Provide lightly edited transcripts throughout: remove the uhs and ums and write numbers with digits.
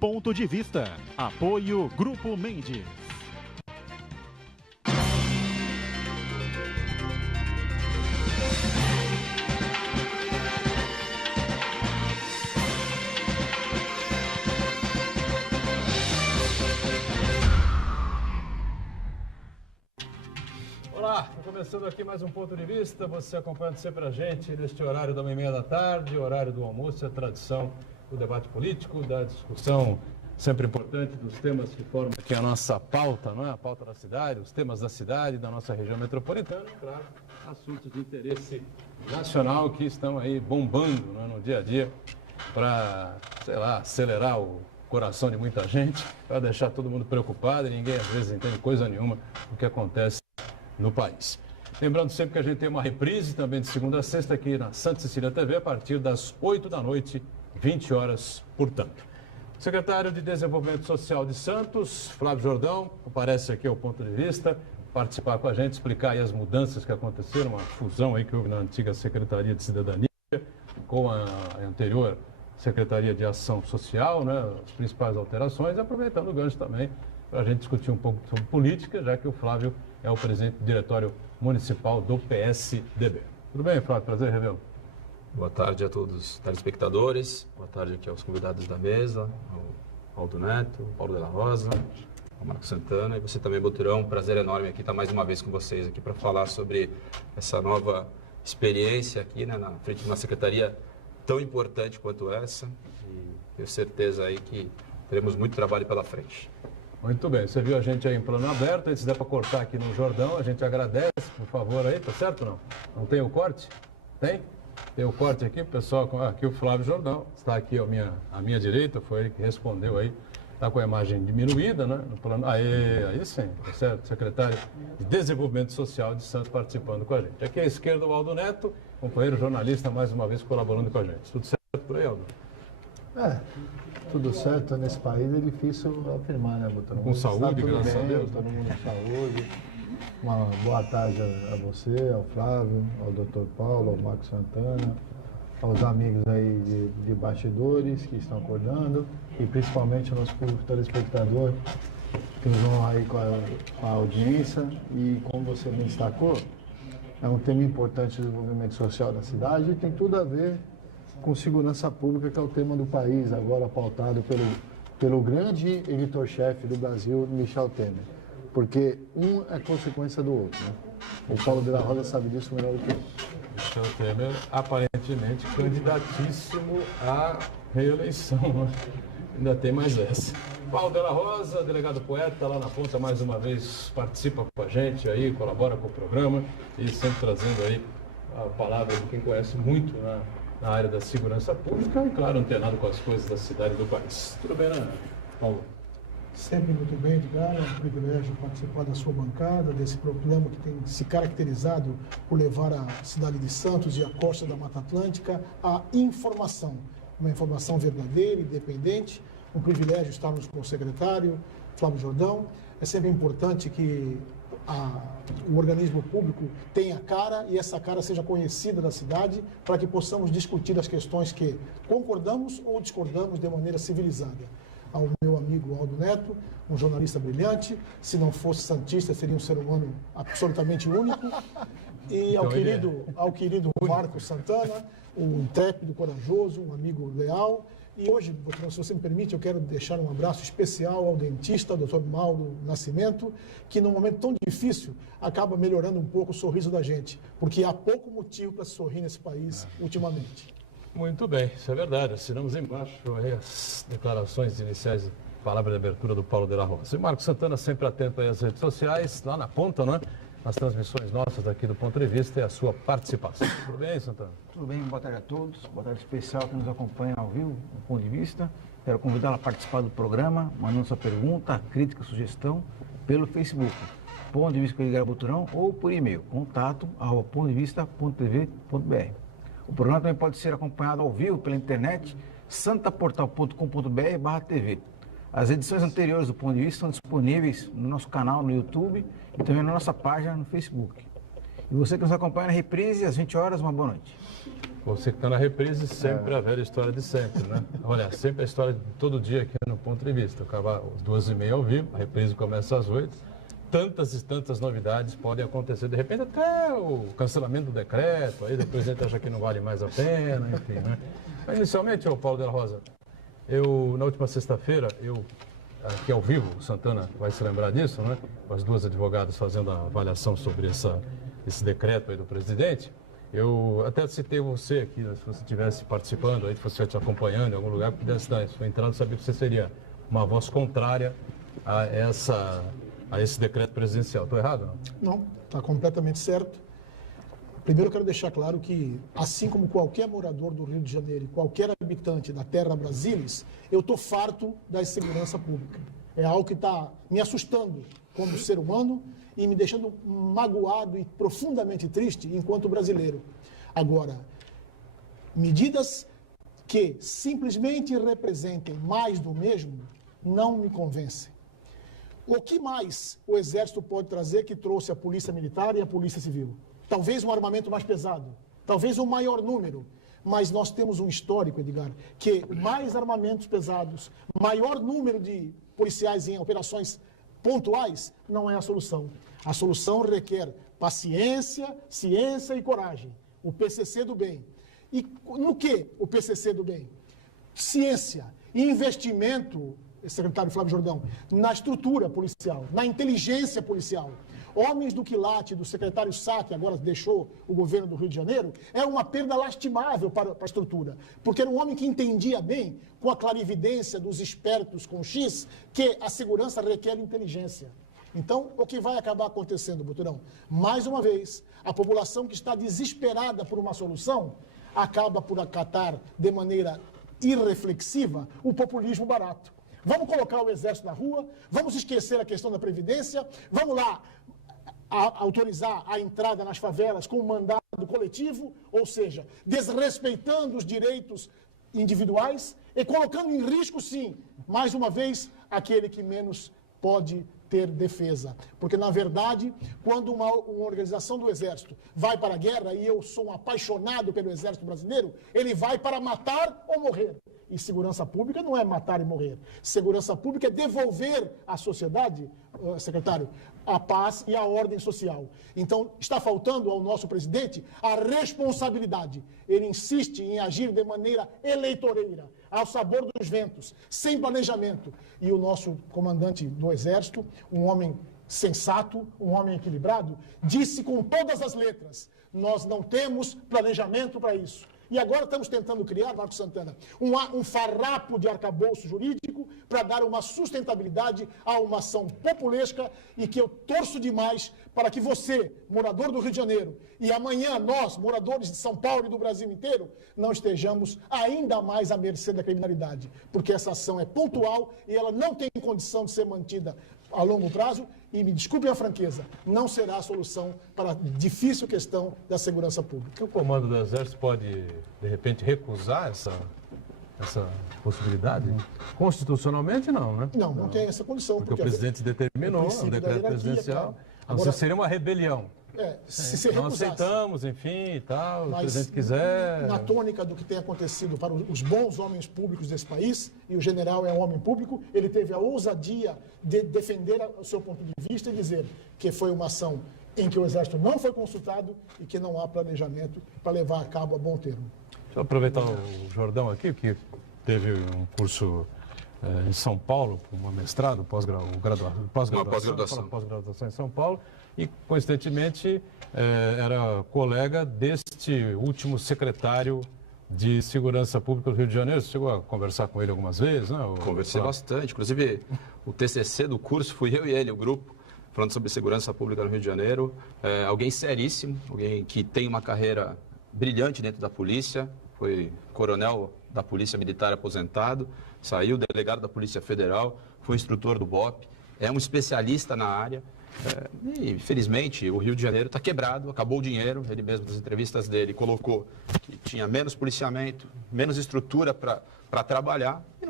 Ponto de Vista. Apoio Grupo Mendes. Olá, começando aqui mais um Ponto de Vista, você acompanhando sempre a gente neste horário da 1h30 da tarde, horário do almoço, a tradição do debate político, da discussão sempre importante dos temas que formam aqui a nossa pauta, não é? A pauta da cidade, os temas da cidade, da nossa região metropolitana, e, claro, assuntos de interesse nacional que estão aí bombando, não é? No dia a dia para, sei lá, acelerar o coração de muita gente, para deixar todo mundo preocupado e ninguém às vezes entende coisa nenhuma do que acontece no país. Lembrando sempre que a gente tem uma reprise também de segunda a sexta aqui na Santa Cecília TV a partir das 8 da noite, 20 horas, portanto. Secretário de Desenvolvimento Social de Santos, Flávio Jordão, aparece aqui ao Ponto de Vista, participar com a gente, explicar aí as mudanças que aconteceram, uma fusão aí que houve na antiga Secretaria de Cidadania com a anterior Secretaria de Ação Social, né, as principais alterações, aproveitando o gancho também para a gente discutir um pouco sobre política, já que o Flávio é o presidente do Diretório Municipal do PSDB. Tudo bem, Flávio? Prazer revê-lo. Boa tarde a todos os telespectadores, boa tarde aqui aos convidados da mesa, ao Aldo Neto, ao Paulo de la Rosa, ao Marco Santana e você também, Boturão. Um prazer enorme aqui estar mais uma vez com vocês aqui para falar sobre essa nova experiência aqui, né, na frente de uma secretaria tão importante quanto essa, e tenho certeza aí que teremos muito trabalho pela frente. Muito bem, você viu a gente aí em plano aberto, se der para cortar aqui no Jordão, a gente agradece, por favor aí, tá certo ou não? Não tem o corte? Tem? Tem o corte aqui, pessoal, aqui o Flávio Jordão, está aqui à minha direita, foi ele que respondeu aí, está com a imagem diminuída, né? No plano, aí sim, tá certo, secretário de Desenvolvimento Social de Santos participando com a gente. Aqui à esquerda o Aldo Neto, companheiro jornalista, mais uma vez colaborando com a gente. Tudo certo por aí, Aldo? Tudo certo nesse país é difícil afirmar, né, Boturão? Com saúde, graças a Deus. Todo mundo com saúde. Uma boa tarde a você, ao Flávio, ao Dr. Paulo, ao Marco Santana, aos amigos aí de bastidores que estão acordando e principalmente ao nosso público telespectador que nos vão aí com a audiência. E como você me destacou, é um tema importante do desenvolvimento social da cidade e tem tudo a ver com segurança pública, que é o tema do país, agora pautado pelo grande editor-chefe do Brasil, Michel Temer. Porque um é consequência do outro, né? O Paulo de la Rosa sabe disso melhor do que eu. Michel Temer, aparentemente candidatíssimo à reeleição, né? Ainda tem mais essa. Paulo de la Rosa, delegado poeta, lá na ponta, mais uma vez participa com a gente aí, colabora com o programa e sempre trazendo aí a palavra de quem conhece muito, né, na área da segurança pública e, claro, antenado com as coisas da cidade e do país. Tudo bem, né, Paulo? Sempre muito bem, Edgar. É um privilégio participar da sua bancada, desse programa que tem se caracterizado por levar a cidade de Santos e a costa da Mata Atlântica à informação. Uma informação verdadeira, independente. Um privilégio estarmos com o secretário Flávio Jordão. É sempre importante que o organismo público tenha cara e essa cara seja conhecida da cidade para que possamos discutir as questões que concordamos ou discordamos de maneira civilizada. Ao meu amigo Aldo Neto, um jornalista brilhante, se não fosse santista seria um ser humano absolutamente único, e ao querido Marco Santana, um intrépido, corajoso, um amigo leal. E hoje, se você me permite, eu quero deixar um abraço especial ao dentista, Dr. Mauro Nascimento, que num momento tão difícil acaba melhorando um pouco o sorriso da gente, porque há pouco motivo para sorrir nesse país ultimamente. Muito bem, isso é verdade. Assinamos embaixo aí as declarações iniciais, palavra de abertura do Paulo de la Rosa. E Marco Santana sempre atento aí às redes sociais, lá na ponta, né? Nas transmissões nossas aqui do Ponto de Vista e a sua participação. Tudo bem, Santana? Tudo bem, boa tarde a todos. Boa tarde especial que nos acompanha ao vivo, do Ponto de Vista. Quero convidá-la a participar do programa, mandando sua pergunta, crítica, sugestão, pelo Facebook, Ponto de Vista com Edgar Boturão, ou por e-mail, contato@pontodevista.tv.br. O programa também pode ser acompanhado ao vivo pela internet, santaportal.com.br/tv. As edições anteriores do Ponto de Vista estão disponíveis no nosso canal no YouTube e também na nossa página no Facebook. E você que nos acompanha na reprise, às 20 horas, uma boa noite. Você que está na reprise, sempre a velha história de sempre, né? Olha, sempre a história de todo dia aqui no Ponto de Vista. Acaba às 2h30 ao vivo, a reprise começa às 8h. Tantas e tantas novidades podem acontecer. De repente, até o cancelamento do decreto, aí depois a gente acha que não vale mais a pena, enfim, né? Mas, inicialmente, Paulo de la Rosa, na última sexta-feira, aqui ao vivo, o Santana vai se lembrar disso, né? Com as duas advogadas fazendo a avaliação sobre esse decreto aí do presidente. Eu até citei você aqui, né, se você estivesse participando, aí, se você estivesse te acompanhando em algum lugar, pudesse dar sua entrada, sabia que você seria uma voz contrária a esse decreto presidencial. Estou errado, não? Não, está completamente certo. Primeiro eu quero deixar claro que, assim como qualquer morador do Rio de Janeiro e qualquer habitante da terra Brasília, eu estou farto da insegurança pública. É algo que está me assustando como ser humano e me deixando magoado e profundamente triste enquanto brasileiro. Agora, medidas que simplesmente representem mais do mesmo não me convencem. O que mais o Exército pode trazer que trouxe a Polícia Militar e a Polícia Civil? Talvez um armamento mais pesado, talvez um maior número, mas nós temos um histórico, Edgar, que mais armamentos pesados, maior número de policiais em operações pontuais não é a solução. A solução requer paciência, ciência e coragem. O PCC do bem. E no que o PCC do bem? Ciência e investimento, secretário Flávio Jordão, na estrutura policial, na inteligência policial. Homens do quilate do secretário Sá, que agora deixou o governo do Rio de Janeiro, é uma perda lastimável para a estrutura, porque era um homem que entendia bem, com a clarividência dos espertos com X, que a segurança requer inteligência. Então, o que vai acabar acontecendo, Buturão? Mais uma vez, a população que está desesperada por uma solução, acaba por acatar de maneira irreflexiva o populismo barato. Vamos colocar o Exército na rua, vamos esquecer a questão da Previdência, vamos lá autorizar a entrada nas favelas com um mandado coletivo, ou seja, desrespeitando os direitos individuais e colocando em risco, sim, mais uma vez, aquele que menos pode ter defesa. Porque, na verdade, quando uma organização do Exército vai para a guerra, e eu sou um apaixonado pelo Exército brasileiro, ele vai para matar ou morrer. E segurança pública não é matar e morrer. Segurança pública é devolver à sociedade, secretário, a paz e a ordem social. Então, está faltando ao nosso presidente a responsabilidade. Ele insiste em agir de maneira eleitoreira, ao sabor dos ventos, sem planejamento. E o nosso comandante do Exército, um homem sensato, um homem equilibrado, disse com todas as letras: nós não temos planejamento para isso. E agora estamos tentando criar, Marcos Santana, um farrapo de arcabouço jurídico para dar uma sustentabilidade a uma ação populesca e que eu torço demais para que você, morador do Rio de Janeiro, e amanhã nós, moradores de São Paulo e do Brasil inteiro, não estejamos ainda mais à mercê da criminalidade, porque essa ação é pontual e ela não tem condição de ser mantida a longo prazo e, me desculpem a franqueza, não será a solução para a difícil questão da segurança pública. O comando do Exército pode, de repente, recusar essa possibilidade? Constitucionalmente, não, né? Não tem essa condição. Porque o presidente determinou, um decreto presidencial. Agora, seria uma rebelião. Se não aceitamos, enfim, e tal, se o presidente quiser... Na tônica do que tem acontecido para os bons homens públicos desse país, e o general é um homem público, ele teve a ousadia de defender o seu ponto de vista e dizer que foi uma ação em que o Exército não foi consultado e que não há planejamento para levar a cabo a bom termo. Deixa eu aproveitar o Jordão aqui, que teve um curso em São Paulo, uma mestrado, pós-graduação em São Paulo, e, coincidentemente, era colega deste último secretário de Segurança Pública do Rio de Janeiro. Você chegou a conversar com ele algumas vezes, né? Conversei bastante. Inclusive, o TCC do curso fui eu e ele, o grupo, falando sobre segurança pública no Rio de Janeiro. Alguém seríssimo, alguém que tem uma carreira brilhante dentro da polícia, foi coronel da Polícia Militar aposentado, saiu delegado da Polícia Federal, foi instrutor do BOP, é um especialista na área. E, infelizmente, o Rio de Janeiro está quebrado, acabou o dinheiro. Ele mesmo, nas entrevistas dele, colocou que tinha menos policiamento, menos estrutura para trabalhar. E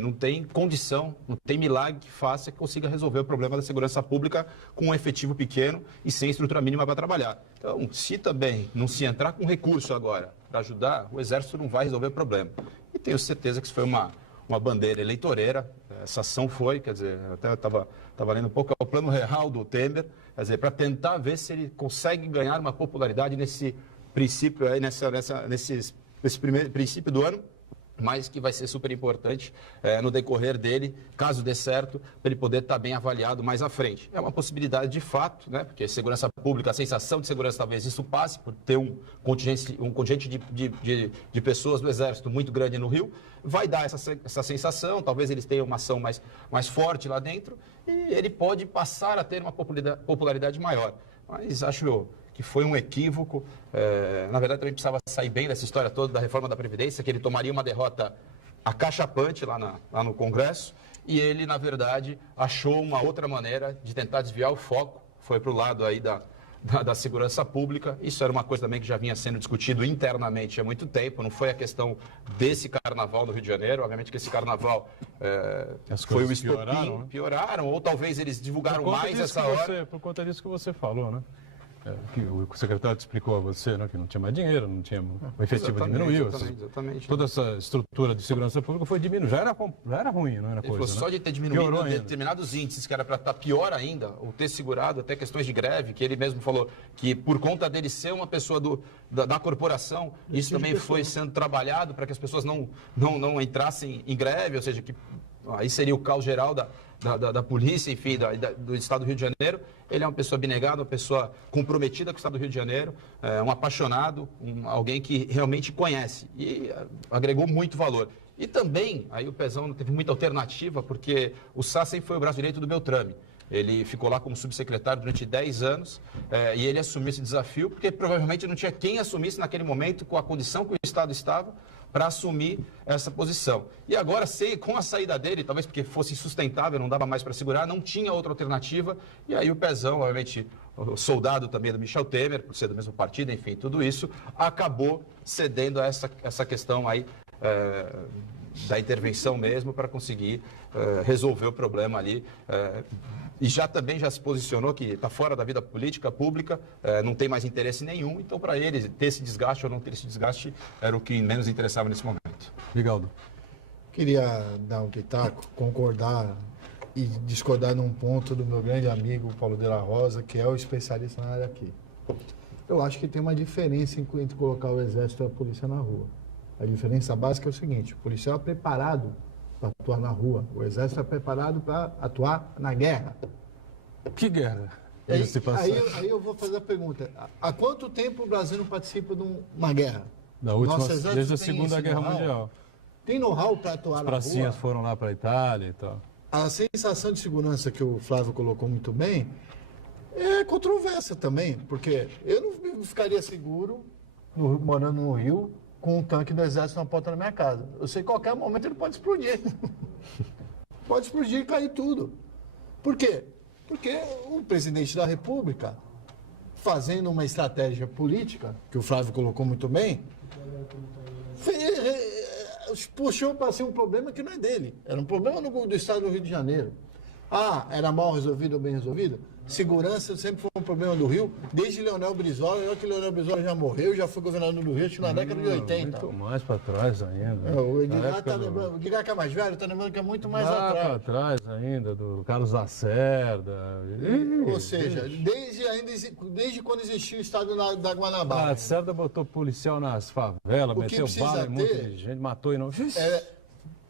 não tem condição, não tem milagre que faça que consiga resolver o problema da segurança pública com um efetivo pequeno e sem estrutura mínima para trabalhar. Então, se também não se entrar com recurso agora para ajudar, o Exército não vai resolver o problema. E tenho certeza que isso foi uma bandeira eleitoreira, essa ação foi, quer dizer, até estava lendo um pouco, é o plano real do Temer, quer dizer, para tentar ver se ele consegue ganhar uma popularidade nesse princípio, aí, nesse primeiro princípio do ano, mas que vai ser super importante no decorrer dele, caso dê certo, para ele poder estar bem avaliado mais à frente. É uma possibilidade de fato, né? Porque segurança pública, a sensação de segurança, talvez isso passe por ter um contingente de pessoas do Exército muito grande no Rio, vai dar essa sensação, talvez eles tenham uma ação mais forte lá dentro e ele pode passar a ter uma popularidade maior. Mas acho que foi um equívoco. Na verdade, também precisava sair bem dessa história toda da reforma da Previdência, que ele tomaria uma derrota acachapante lá no Congresso, e ele, na verdade, achou uma outra maneira de tentar desviar o foco, foi para o lado aí da segurança pública. Isso era uma coisa também que já vinha sendo discutido internamente há muito tempo, não foi a questão desse carnaval no Rio de Janeiro, obviamente que esse carnaval foi o estopim, pioraram, ou talvez eles divulgaram mais essa hora. Por conta disso que você falou, né? Que o secretário te explicou a você, né, que não tinha mais dinheiro, não tinha, o efetivo diminuiu. Exatamente. Toda essa estrutura de segurança pública foi diminuindo. Já era ruim, não era Ele coisa, falou, só né? de ter diminuído determinados índices, que era para estar pior ainda, ou ter segurado até questões de greve, que ele mesmo falou que por conta dele ser uma pessoa da corporação, isso também foi sendo trabalhado para que as pessoas não entrassem em greve, ou seja, que aí seria o caos geral da polícia, enfim, do Estado do Rio de Janeiro. Ele é uma pessoa abnegada, uma pessoa comprometida com o Estado do Rio de Janeiro, um apaixonado, alguém que realmente conhece e agregou muito valor. E também, aí o Pezão não teve muita alternativa, porque o Sá sempre foi o braço direito do Beltrame. Ele ficou lá como subsecretário durante 10 anos e ele assumiu esse desafio porque provavelmente não tinha quem assumisse naquele momento, com a condição que o Estado estava, para assumir essa posição. E agora, com a saída dele, talvez porque fosse insustentável, não dava mais para segurar, não tinha outra alternativa. E aí o Pezão, obviamente, o soldado também do Michel Temer, por ser do mesmo partido, enfim, tudo isso, acabou cedendo a essa questão aí da intervenção mesmo para conseguir resolver o problema ali. E também já se posicionou que está fora da vida política pública, não tem mais interesse nenhum. Então, para ele, ter esse desgaste ou não ter esse desgaste era o que menos interessava nesse momento. Rigaldo. Queria dar um pitaco, concordar e discordar num ponto do meu grande amigo Paulo de la Rosa, que é o especialista na área aqui. Eu acho que tem uma diferença entre colocar o Exército e a polícia na rua. A diferença básica é o seguinte: o policial é preparado para atuar na rua, o Exército é preparado para atuar na guerra. Que guerra? Aí eu vou fazer a pergunta: há quanto tempo o Brasil não participa de uma guerra? Desde a Segunda Guerra Mundial. Tem know-how para atuar na rua? As pracinhas foram lá para a Itália e tal. A sensação de segurança que o Flávio colocou muito bem é controversa também, porque eu não ficaria seguro morando no Rio com um tanque do Exército na porta da minha casa. Eu sei que a qualquer momento ele pode explodir. Pode explodir e cair tudo. Por quê? Porque o presidente da República, fazendo uma estratégia política, que o Flávio colocou muito bem, puxou para si um problema que não é dele. Era um problema do Estado do Rio de Janeiro. Era mal resolvido ou bem resolvido? Segurança sempre foi um problema do Rio, desde Leonel Brizola. Eu que Leonel Brizola já morreu, já foi governador do Rio, acho que na década de 80. Muito mais para trás ainda. O Edgar que é mais velho, está lembrando que é muito mais atrás. Para trás ainda, do Carlos Lacerda. Ou seja, desde quando existiu o estado da Guanabara. Lacerda botou policial nas favelas, meteu bala em muita gente, matou e não...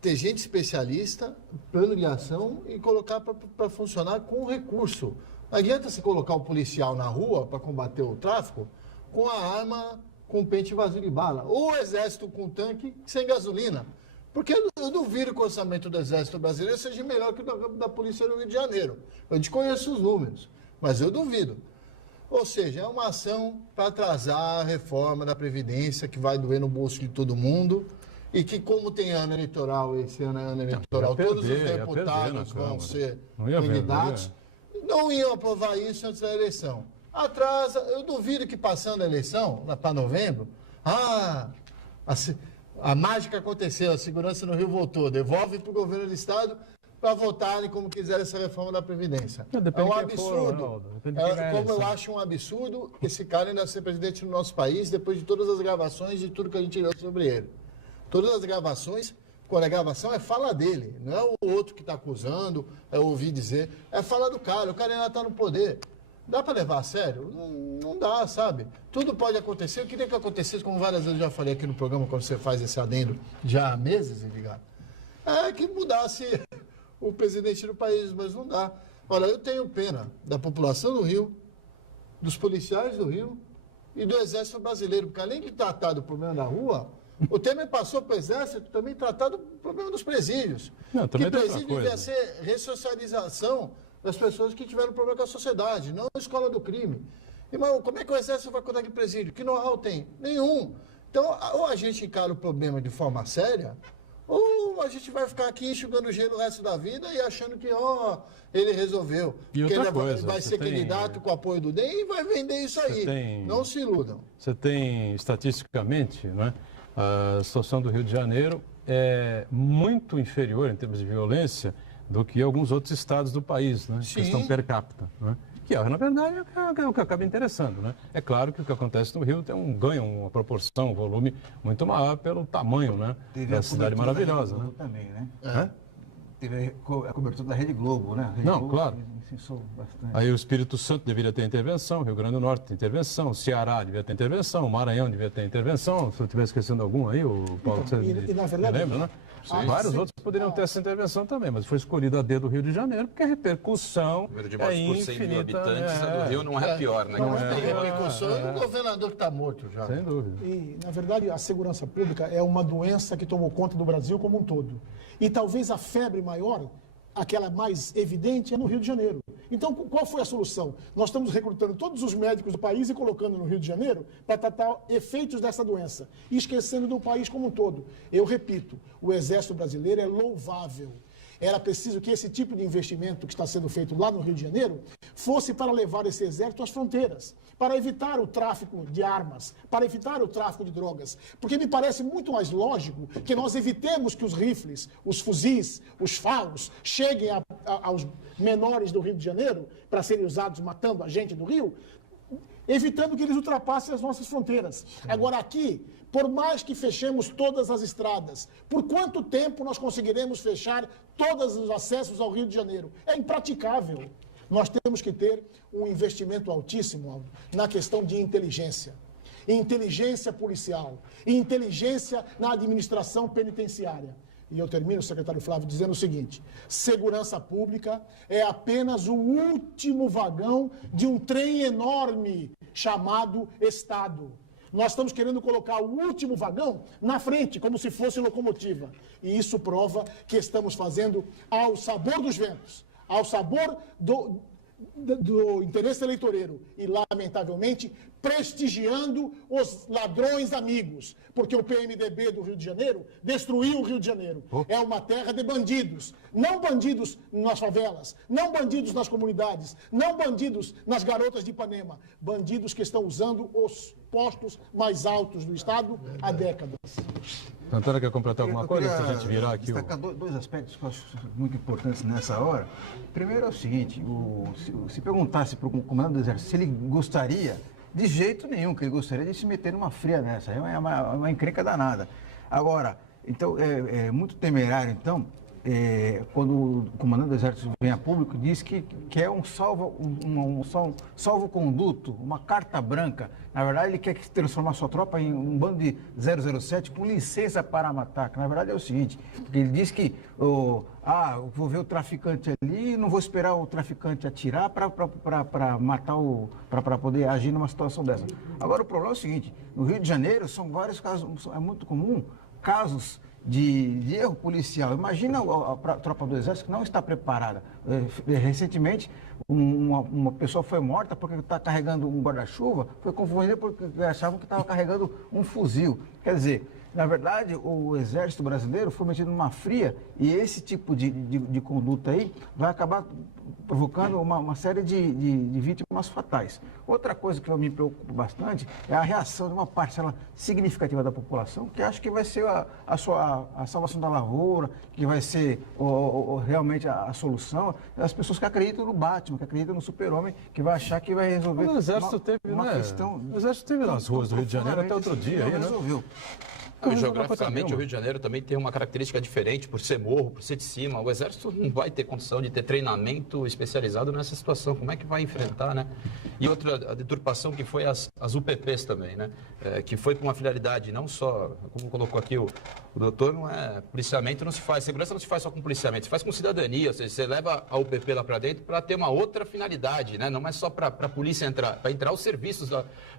Ter gente especialista, plano de ação e colocar para funcionar com recurso. Não adianta se colocar o policial na rua para combater o tráfico com a arma com pente vazio de bala. Ou o Exército com tanque sem gasolina. Porque eu duvido que o orçamento do Exército brasileiro seja melhor que o da Polícia do Rio de Janeiro. Eu desconheço os números, mas eu duvido. Ou seja, é uma ação para atrasar a reforma da Previdência, que vai doer no bolso de todo mundo. E que, como tem ano eleitoral, esse ano é ano eleitoral, todos os deputados vão ser candidatos, não iam aprovar isso antes da eleição. Atrasa, eu duvido que passando a eleição, para novembro, a A mágica aconteceu, a segurança no Rio voltou. Devolve para o governo do Estado para votarem como quiser essa reforma da Previdência. É um absurdo. Como eu acho um absurdo esse cara ainda ser presidente do nosso país, depois de todas as gravações e tudo que a gente leu sobre ele. Todas as gravações, quando a gravação é fala dele, não é o outro que está acusando, é ouvir dizer, é fala do cara, o cara ainda está no poder. Dá para levar a sério? Não dá, sabe? Tudo pode acontecer. Eu queria que acontecesse, como várias vezes eu já falei aqui no programa, quando você faz esse adendo já há meses, Edgar, é que mudasse o presidente do país, mas não dá. Olha, eu tenho pena da população do Rio, dos policiais do Rio e do Exército Brasileiro, porque além de tratar do problema da rua, o Temer passou para o Exército também tratar do problema dos presídios. Não, também que presídio devia ser ressocialização das pessoas que tiveram problema com a sociedade, não a escola do crime. Irmão, como é que o Exército vai cuidar de presídio? Que know-how tem? Nenhum. Então, ou a gente encara o problema de forma séria, ou a gente vai ficar aqui enxugando gelo o resto da vida e achando que, ele resolveu. E porque outra ele coisa, vai ser candidato com o apoio do DEM e vai vender isso aí. Não se iludam. Você tem, estatisticamente, né, a situação do Rio de Janeiro é muito inferior em termos de violência do que alguns outros estados do país, né? Questão per capita, né? Que, na verdade, é o que acaba interessando, né? É claro que o que acontece no Rio tem uma proporção, um volume muito maior pelo tamanho, né? Da cidade maravilhosa, né? Também, né? Teve a cobertura da Rede Globo, né? Não, Globo, claro. Bastante. Aí o Espírito Santo deveria ter intervenção, Rio Grande do Norte tem intervenção, Ceará devia ter intervenção, Maranhão devia ter intervenção. Se eu estiver esquecendo algum aí, o Paulo, então, você na verdade, lembra, né? Vários outros poderiam ter essa intervenção também, mas foi escolhido a dedo do Rio de Janeiro porque a repercussão número de mortes por 100 mil habitantes do Rio não é pior, né? Não tem repercussão e o governador que está morto já. Sem dúvida. E, na verdade, a segurança pública é uma doença que tomou conta do Brasil como um todo. E talvez a febre maior, aquela mais evidente, é no Rio de Janeiro. Então, qual foi a solução? Nós estamos recrutando todos os médicos do país e colocando no Rio de Janeiro para tratar efeitos dessa doença, e esquecendo do país como um todo. Eu repito, o Exército Brasileiro é louvável. Era preciso que esse tipo de investimento que está sendo feito lá no Rio de Janeiro fosse para levar esse exército às fronteiras, para evitar o tráfico de armas, para evitar o tráfico de drogas. Porque me parece muito mais lógico que nós evitemos que os rifles, os fuzis, os FAUs cheguem aos menores do Rio de Janeiro para serem usados matando a gente do Rio, evitando que eles ultrapassem as nossas fronteiras. Agora aqui, por mais que fechemos todas as estradas, por quanto tempo nós conseguiremos fechar todos os acessos ao Rio de Janeiro? É impraticável. Nós temos que ter um investimento altíssimo, Aldo, na questão de inteligência. Inteligência policial, inteligência na administração penitenciária. E eu termino, secretário Flávio, dizendo o seguinte: segurança pública é apenas o último vagão de um trem enorme chamado Estado. Nós estamos querendo colocar o último vagão na frente, como se fosse locomotiva. E isso prova que estamos fazendo ao sabor dos ventos, ao sabor do interesse eleitoreiro e, lamentavelmente, prestigiando os ladrões amigos, porque o PMDB do Rio de Janeiro destruiu o Rio de Janeiro. É uma terra de bandidos, não bandidos nas favelas, não bandidos nas comunidades, não bandidos nas garotas de Ipanema, bandidos que estão usando os postos mais altos do Estado há décadas. Santana, quer completar alguma coisa para a gente virar aqui? Destacar dois aspectos que eu acho muito importantes nessa hora. Primeiro é o seguinte, se perguntasse para o comandante do Exército se ele gostaria, de jeito nenhum que ele gostaria de se meter numa fria dessa, é uma encrenca danada. Agora, então, é muito temerário, então, quando o comandante do Exército vem a público, diz que é um salvo-conduto, uma carta branca. Na verdade, ele quer transformar sua tropa em um bando de 007 com licença para matar. Que, na verdade, é o seguinte, ele diz que eu vou ver o traficante ali, não vou esperar o traficante atirar para matar para poder agir numa situação dessa. Agora, o problema é o seguinte, no Rio de Janeiro são vários casos, é muito comum, casos de erro policial. Imagina a tropa do Exército que não está preparada. Recentemente, uma pessoa foi morta porque está carregando um guarda-chuva, foi confundida porque achavam que estava carregando um fuzil. Quer dizer, Na verdade, o Exército Brasileiro foi metido numa fria e esse tipo de conduta aí vai acabar provocando uma série de vítimas fatais. Outra coisa que me preocupa bastante é a reação de uma parcela significativa da população, que acha que vai ser a salvação da lavoura, que vai ser realmente a solução. As pessoas que acreditam no Batman, que acreditam no Super-Homem, que vai achar que vai resolver O Exército uma questão... O Exército teve nas ruas do Rio de Janeiro até outro dia. Aí, né? Resolveu. Geograficamente, o Rio de Janeiro também tem uma característica diferente, por ser morro, por ser de cima. O Exército não vai ter condição de ter treinamento especializado nessa situação. Como é que vai enfrentar, né? E outra, a deturpação que foi as UPPs também, né? Que foi com uma finalidade, não só, como colocou aqui o doutor, não é policiamento, não se faz, segurança não se faz só com policiamento, se faz com cidadania, ou seja, você leva a UPP lá para dentro para ter uma outra finalidade, né? Não é só para a polícia entrar, para entrar os serviços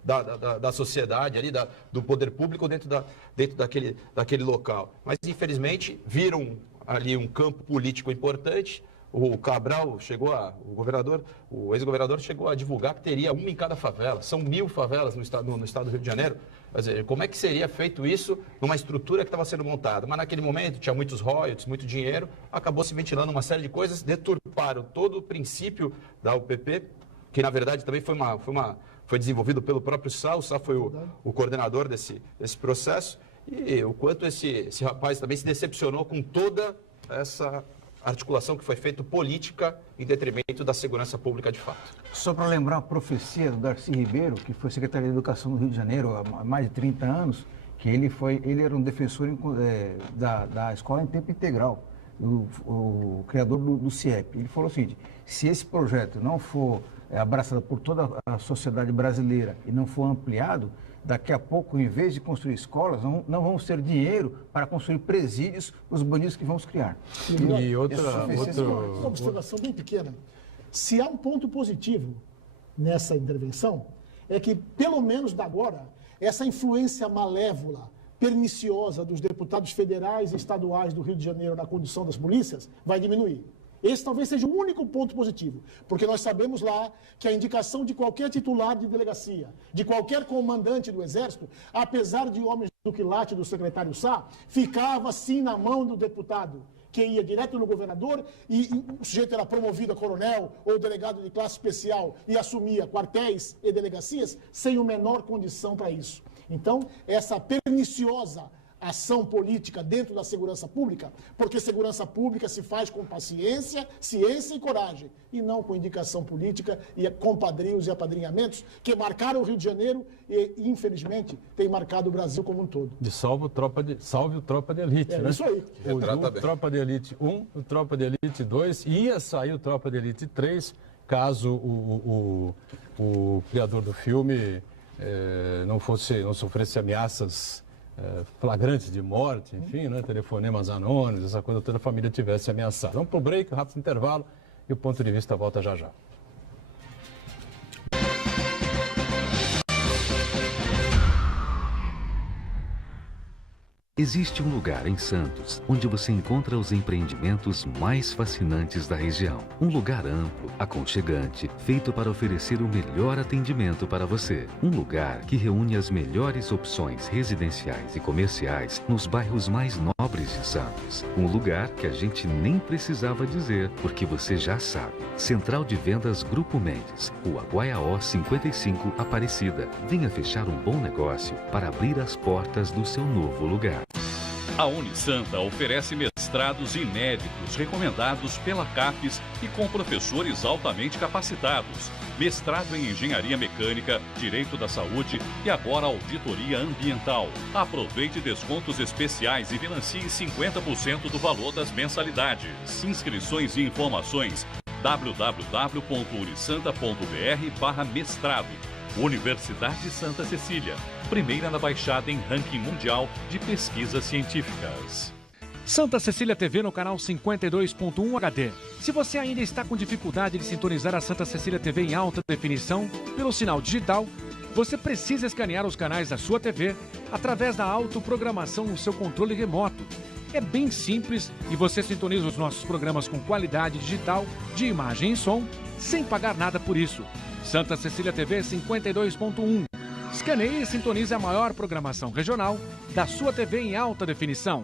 da sociedade ali, do poder público dentro daquele local. Mas, infelizmente, viram ali um campo político importante. O Cabral o ex-governador chegou a divulgar que teria uma em cada favela. São 1.000 favelas no estado do Rio de Janeiro. Quer dizer, como é que seria feito isso numa estrutura que estava sendo montada? Mas naquele momento tinha muitos royalties, muito dinheiro, acabou se ventilando uma série de coisas, deturparam todo o princípio da UPP, que na verdade também foi desenvolvido pelo próprio Sá. O Sá foi o coordenador desse processo. E o quanto esse rapaz também se decepcionou com toda essa articulação que foi feita política em detrimento da segurança pública de fato. Só para lembrar a profecia do Darcy Ribeiro, que foi secretário de Educação do Rio de Janeiro há mais de 30 anos, que ele era um defensor da escola em tempo integral, o criador do CIEP. Ele falou o seguinte: se esse projeto não for abraçado por toda a sociedade brasileira e não for ampliado, daqui a pouco, em vez de construir escolas, não vamos ter dinheiro para construir presídios para os bandidos que vamos criar. E uma observação bem pequena. Se há um ponto positivo nessa intervenção, é que, pelo menos da agora, essa influência malévola, perniciosa dos deputados federais e estaduais do Rio de Janeiro na condução das polícias vai diminuir. Esse talvez seja o único ponto positivo, porque nós sabemos lá que a indicação de qualquer titular de delegacia, de qualquer comandante do Exército, apesar de homens do quilate do secretário Sá, ficava assim na mão do deputado, que ia direto no governador e o sujeito era promovido a coronel ou delegado de classe especial e assumia quartéis e delegacias sem a menor condição para isso. Então, essa perniciosa ação política dentro da segurança pública, porque segurança pública se faz com paciência, ciência e coragem, e não com indicação política e compadrios e apadrinhamentos que marcaram o Rio de Janeiro e, infelizmente, tem marcado o Brasil como um todo. Salve o Tropa de Elite, né? Isso aí. O Tropa de Elite 1, o Tropa de Elite 2, ia sair o Tropa de Elite 3, caso o criador do filme não sofresse ameaças flagrantes de morte, enfim, né, telefonemas anônimos, essa coisa toda, a família tivesse ameaçada. Vamos para o break, rápido intervalo, e o ponto de vista volta já já. Existe um lugar em Santos onde você encontra os empreendimentos mais fascinantes da região. Um lugar amplo, aconchegante, feito para oferecer o melhor atendimento para você. Um lugar que reúne as melhores opções residenciais e comerciais nos bairros mais nobres de Santos. Um lugar que a gente nem precisava dizer, porque você já sabe. Central de Vendas Grupo Mendes, Rua Guaiaó 55, Aparecida. Venha fechar um bom negócio para abrir as portas do seu novo lugar. A Unisanta oferece mestrados inéditos recomendados pela CAPES e com professores altamente capacitados. Mestrado em Engenharia Mecânica, Direito da Saúde e agora Auditoria Ambiental. Aproveite descontos especiais e financie 50% do valor das mensalidades. Inscrições e informações www.unisanta.br/mestrado. Universidade Santa Cecília, primeira na Baixada em ranking mundial de pesquisas científicas. Santa Cecília TV no canal 52.1 HD. Se você ainda está com dificuldade de sintonizar a Santa Cecília TV em alta definição pelo sinal digital, você precisa escanear os canais da sua TV através da autoprogramação no seu controle remoto. É bem simples e você sintoniza os nossos programas com qualidade digital de imagem e som sem pagar nada por isso. Santa Cecília TV 52.1. Escaneie e sintonize a maior programação regional da sua TV em alta definição.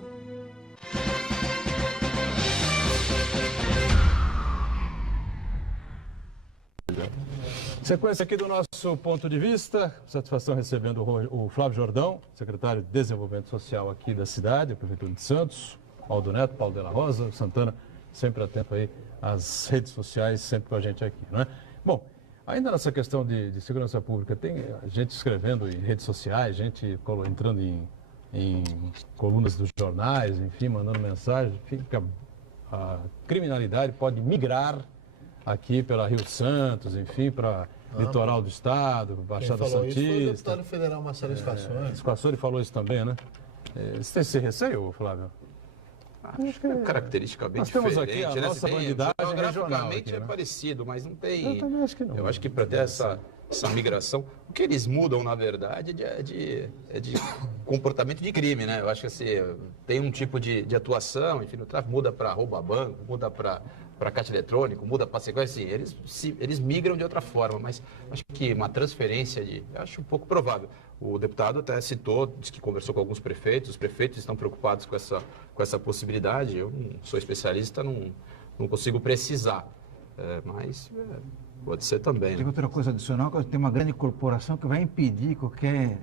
Sequência aqui do nosso ponto de vista, satisfação recebendo o Flávio Jordão, secretário de Desenvolvimento Social aqui da cidade, a Prefeitura de Santos, Aldo Neto, Paulo de la Rosa, Santana, sempre atento aí às redes sociais, sempre com a gente aqui, né? Bom, ainda nessa questão de segurança pública, tem gente escrevendo em redes sociais, gente entrando em colunas dos jornais, enfim, mandando mensagem, enfim, que a criminalidade pode migrar aqui pela Rio Santos, enfim, para litoral do estado, Baixada Santista. Isso foi o deputado federal Marcelo Scassori. Scassori falou isso também, né? Você tem esse receio, Flávio? Acho que é uma característica bem nós diferente. temos aqui a né? nossa bandidagem geograficamente regional aqui, né? é parecido, mas não tem... Eu também acho que não. Eu acho que para ter essa migração, o que eles mudam, na verdade, é de comportamento de crime, né? Eu acho que assim, tem um tipo de atuação, enfim, o tráfico muda para roubar banco, muda para caixa eletrônico, muda para sequência, assim, eles migram de outra forma, mas acho que uma transferência acho um pouco provável. O deputado até citou, disse que conversou com alguns prefeitos, os prefeitos estão preocupados com essa possibilidade. Eu não sou especialista, não consigo precisar, mas pode ser também. Tem outra coisa adicional, que tem uma grande corporação que vai impedir qualquer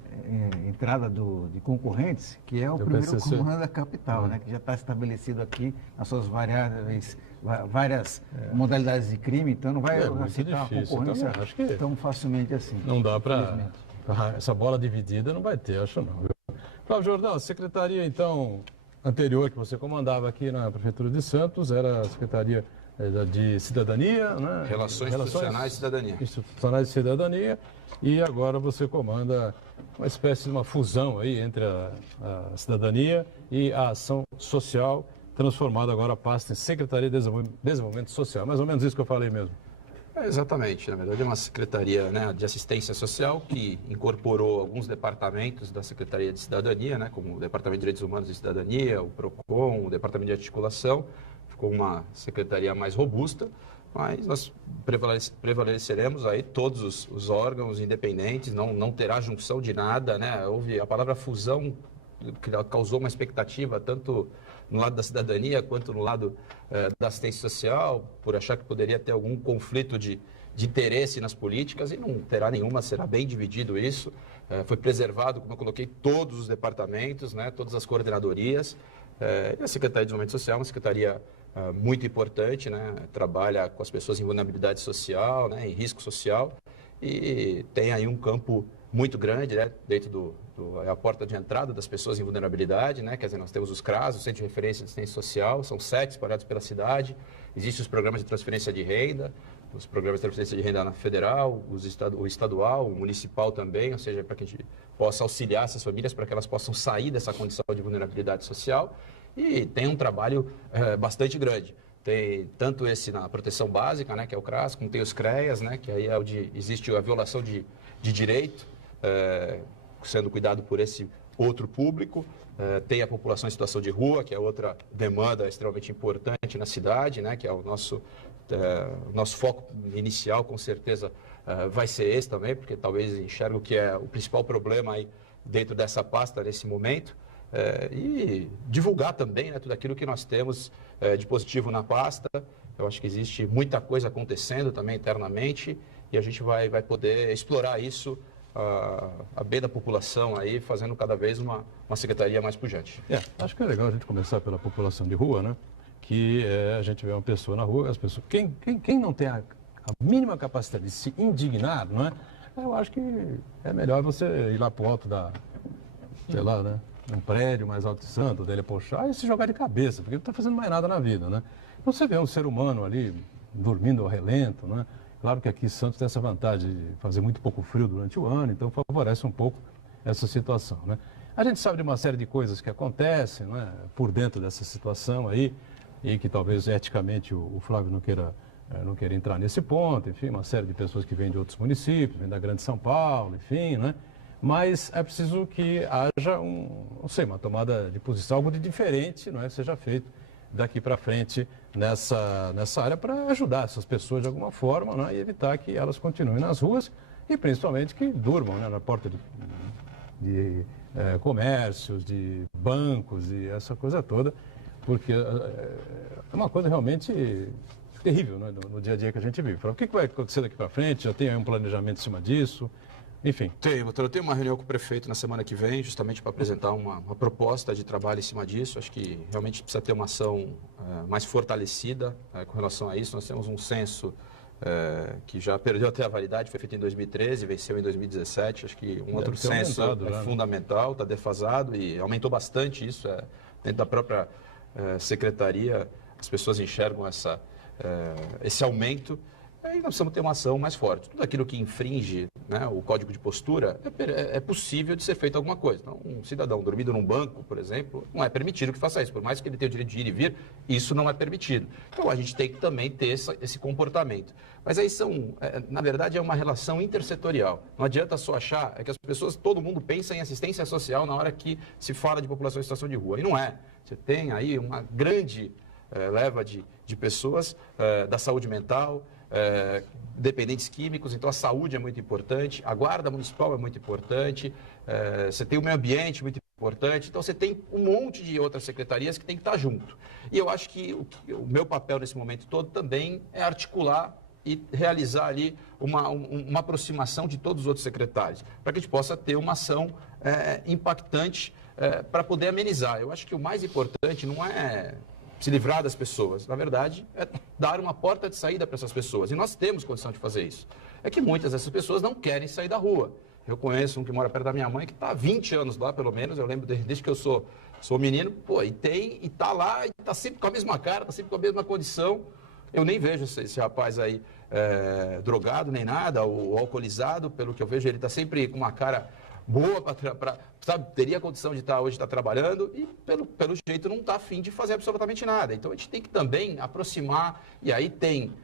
entrada de concorrentes, que é o primeiro PCC. comando da capital, né, que já está estabelecido aqui nas suas várias modalidades de crime, então não vai aceitar a concorrência acho que tão facilmente assim. não dá para... Essa bola dividida não vai ter, acho não. Viu? Flávio Jordão, a secretaria, então, anterior que você comandava aqui na Prefeitura de Santos, era a Secretaria de Cidadania, né? Relações Institucionais e Cidadania. Institucionais e Cidadania, e agora você comanda uma espécie de uma fusão aí entre a cidadania e a ação social, transformada agora a pasta em Secretaria de Desenvolvimento Social. Mais ou menos isso que eu falei mesmo. Exatamente, na verdade é uma secretaria, né, de assistência social que incorporou alguns departamentos da Secretaria de Cidadania, né, como o Departamento de Direitos Humanos e Cidadania, o PROCON, o Departamento de Articulação. Ficou uma secretaria mais robusta, mas nós prevaleceremos aí todos os órgãos independentes, não terá junção de nada, né? Houve a palavra fusão que causou uma expectativa tanto no lado da cidadania quanto no lado da assistência social, por achar que poderia ter algum conflito de interesse nas políticas, e não terá nenhuma, será bem dividido isso. Foi preservado, como eu coloquei, todos os departamentos, né, todas as coordenadorias. E a Secretaria de Desenvolvimento Social é uma secretaria muito importante, né, trabalha com as pessoas em vulnerabilidade social, né, em risco social, e tem aí um campo muito grande, né, dentro a porta de entrada das pessoas em vulnerabilidade, né? Quer dizer, nós temos os CRAS, o Centro de Referência de Assistência Social, são 7 espalhados pela cidade. Existem os programas de transferência de renda, os programas de transferência de renda federal, o estadual, o municipal também, ou seja, para que a gente possa auxiliar essas famílias para que elas possam sair dessa condição de vulnerabilidade social. E tem um trabalho bastante grande. Tem tanto esse na proteção básica, né, que é o CRAS, como tem os CREAS, né, que aí é onde existe a violação de direito, sendo cuidado por esse outro público. Tem a população em situação de rua, que é outra demanda extremamente importante na cidade, né, que é o nosso foco inicial, com certeza vai ser esse também, porque talvez enxergo que é o principal problema aí dentro dessa pasta nesse momento. E divulgar também, né, tudo aquilo que nós temos de positivo na pasta. Eu acho que existe muita coisa acontecendo também internamente e a gente vai poder explorar isso a bem da população aí, fazendo cada vez uma secretaria mais pujante. Acho que é legal a gente começar pela população de rua, né? Que a gente vê uma pessoa na rua, as pessoas, quem não tem a mínima capacidade de se indignar, não é? Eu acho que é melhor você ir lá pro alto sei lá, né? Um prédio mais alto de Santos, dele puxar e se jogar de cabeça, porque não está fazendo mais nada na vida, né? Então você vê um ser humano ali dormindo ao relento, né? Claro que aqui em Santos tem essa vantagem de fazer muito pouco frio durante o ano, então favorece um pouco essa situação, né? A gente sabe de uma série de coisas que acontecem, né, por dentro dessa situação aí, e que talvez eticamente o Flávio não queira entrar nesse ponto, enfim, uma série de pessoas que vêm de outros municípios, vêm da Grande São Paulo, enfim, né? Mas é preciso que haja uma tomada de posição, algo de diferente, não é, seja feito daqui para frente nessa área para ajudar essas pessoas de alguma forma, não é, e evitar que elas continuem nas ruas e principalmente que durmam, né, na porta de comércios, de bancos e essa coisa toda, porque é uma coisa realmente terrível, né, no dia a dia que a gente vive. O que vai acontecer daqui para frente? Já tem aí um planejamento em cima disso? Enfim. Eu tenho uma reunião com o prefeito na semana que vem, justamente para apresentar uma proposta de trabalho em cima disso. Acho que realmente precisa ter uma ação mais fortalecida com relação a isso. Nós temos um censo que já perdeu até a validade, foi feito em 2013, venceu em 2017. Acho que um outro censo é fundamental, está defasado e aumentou bastante isso. Dentro da própria secretaria, as pessoas enxergam esse aumento. E nós precisamos ter uma ação mais forte. Tudo aquilo que infringe, né, o código de postura, é possível de ser feito alguma coisa. Então, um cidadão dormindo num banco, por exemplo, não é permitido que faça isso. Por mais que ele tenha o direito de ir e vir, isso não é permitido. Então, a gente tem que também ter esse comportamento. Mas aí na verdade, é uma relação intersetorial. Não adianta só achar que as pessoas, todo mundo pensa em assistência social na hora que se fala de população em situação de rua. E não é. Você tem aí uma grande leva de pessoas da saúde mental, dependentes químicos, então a saúde é muito importante, a guarda municipal é muito importante, você tem o meio ambiente muito importante, então você tem um monte de outras secretarias que tem que estar junto. E eu acho que o meu papel nesse momento todo também é articular e realizar ali uma aproximação de todos os outros secretários, para que a gente possa ter uma ação impactante para poder amenizar. Eu acho que o mais importante não é se livrar das pessoas. Na verdade, é dar uma porta de saída para essas pessoas. E nós temos condição de fazer isso. É que muitas dessas pessoas não querem sair da rua. Eu conheço um que mora perto da minha mãe, que está há 20 anos lá, pelo menos. Eu lembro desde que eu sou menino. E está lá, e está sempre com a mesma cara, está sempre com a mesma condição. Eu nem vejo esse rapaz aí drogado, nem nada, ou alcoolizado. Pelo que eu vejo, ele está sempre com uma cara boa, sabe, teria condição de hoje estar trabalhando e, pelo jeito, não está afim de fazer absolutamente nada. Então, a gente tem que também aproximar, e aí tem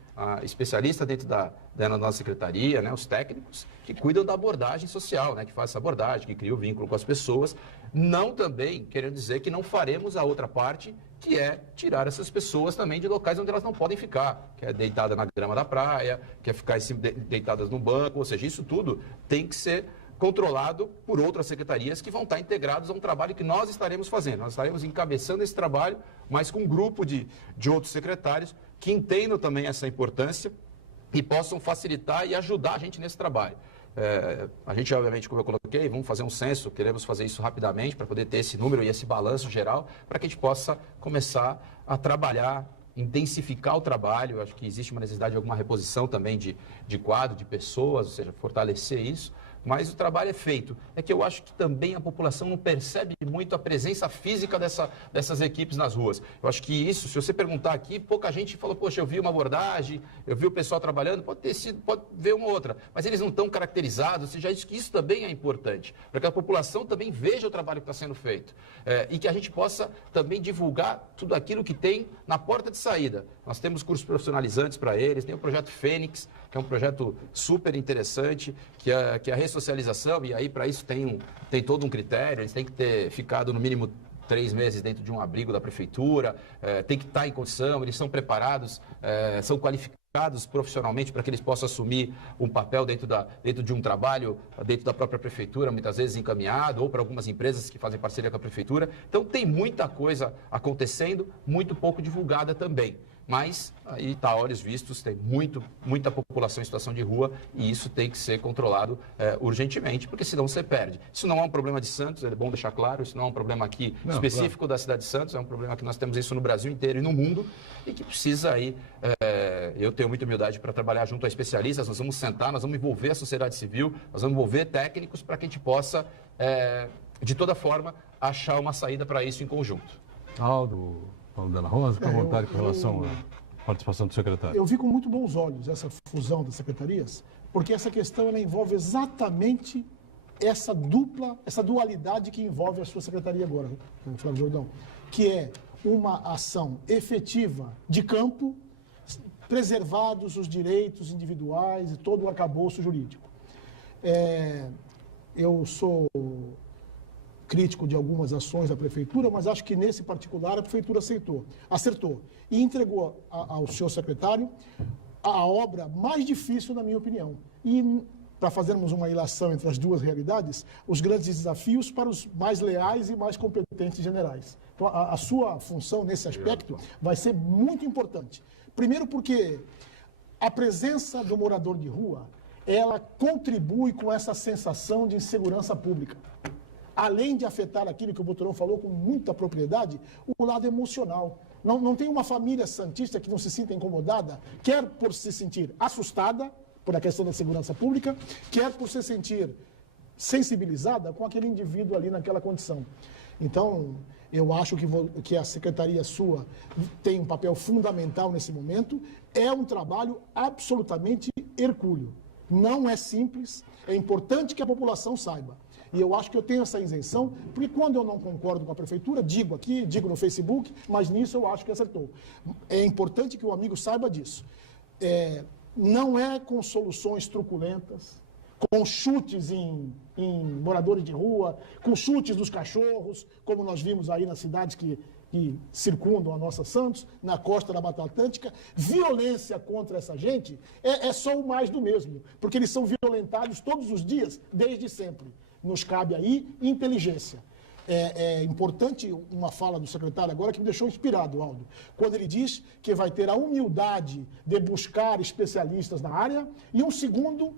especialista dentro da nossa secretaria, né, os técnicos, que cuidam da abordagem social, né, que faz essa abordagem, que cria o vínculo com as pessoas. Não também querendo dizer que não faremos a outra parte, que é tirar essas pessoas também de locais onde elas não podem ficar, que é deitada na grama da praia, que é ficar deitadas no banco, ou seja, isso tudo tem que ser controlado por outras secretarias que vão estar integrados a um trabalho que nós estaremos fazendo. Nós estaremos encabeçando esse trabalho, mas com um grupo de outros secretários que entendam também essa importância e possam facilitar e ajudar a gente nesse trabalho. A gente, obviamente, como eu coloquei, vamos fazer um censo, queremos fazer isso rapidamente para poder ter esse número e esse balanço geral, para que a gente possa começar a trabalhar, intensificar o trabalho. Acho que existe uma necessidade de alguma reposição também de quadro, de pessoas, ou seja, fortalecer isso. Mas o trabalho é feito. É que eu acho que também a população não percebe muito a presença física dessas equipes nas ruas. Eu acho que isso, se você perguntar aqui, pouca gente falou, poxa, eu vi uma abordagem, eu vi o pessoal trabalhando, pode ver uma outra, mas eles não estão caracterizados, ou seja, isso também é importante, para que a população também veja o trabalho que está sendo feito e que a gente possa também divulgar tudo aquilo que tem na porta de saída. Nós temos cursos profissionalizantes para eles, tem o projeto Fênix, que é um projeto super interessante, que é a ressocialização, e aí para isso tem todo um critério, eles têm que ter ficado no mínimo 3 meses dentro de um abrigo da prefeitura, tem que estar em condição, eles são preparados, são qualificados profissionalmente para que eles possam assumir um papel dentro de um trabalho, dentro da própria prefeitura, muitas vezes encaminhado, ou para algumas empresas que fazem parceria com a prefeitura. Então tem muita coisa acontecendo, muito pouco divulgada também. Mas aí está a olhos vistos, tem muita população em situação de rua e isso tem que ser controlado urgentemente, porque senão você perde. Isso não é um problema de Santos, é bom deixar claro, isso não é um problema aqui específico da cidade de Santos, é um problema que nós temos isso no Brasil inteiro e no mundo e que precisa aí, eu tenho muita humildade para trabalhar junto a especialistas, nós vamos sentar, nós vamos envolver a sociedade civil, nós vamos envolver técnicos para que a gente possa, de toda forma, achar uma saída para isso em conjunto. Paulo Della Rosa, fica à vontade com relação à participação do secretário. Eu vi com muito bons olhos essa fusão das secretarias, porque essa questão ela envolve exatamente essa dualidade que envolve a sua secretaria agora, Flávio Jordão, que é uma ação efetiva de campo, preservados os direitos individuais e todo o arcabouço jurídico. Eu sou crítico de algumas ações da prefeitura, mas acho que nesse particular a prefeitura acertou e entregou ao seu secretário a obra mais difícil, na minha opinião. E para fazermos uma ilação entre as duas realidades, os grandes desafios para os mais leais e mais competentes generais. Então, a sua função nesse aspecto vai ser muito importante. Primeiro porque a presença do morador de rua, ela contribui com essa sensação de insegurança pública. Além de afetar aquilo que o Boturão falou com muita propriedade, o lado emocional. Não tem uma família santista que não se sinta incomodada, quer por se sentir assustada por a questão da segurança pública, quer por se sentir sensibilizada com aquele indivíduo ali naquela condição. Então, eu acho que a secretaria sua tem um papel fundamental nesse momento. É um trabalho absolutamente hercúleo. Não é simples, é importante que a população saiba. E eu acho que eu tenho essa isenção, porque quando eu não concordo com a prefeitura, digo aqui, digo no Facebook, mas nisso eu acho que acertou. É importante que o amigo saiba disso. Não é com soluções truculentas, com chutes em moradores de rua, com chutes dos cachorros, como nós vimos aí nas cidades que circundam a nossa Santos, na costa da Mata Atlântica. Violência contra essa gente é só o mais do mesmo, porque eles são violentados todos os dias, desde sempre. Nos cabe aí inteligência. É importante uma fala do secretário agora que me deixou inspirado, Aldo, quando ele diz que vai ter a humildade de buscar especialistas na área e um segundo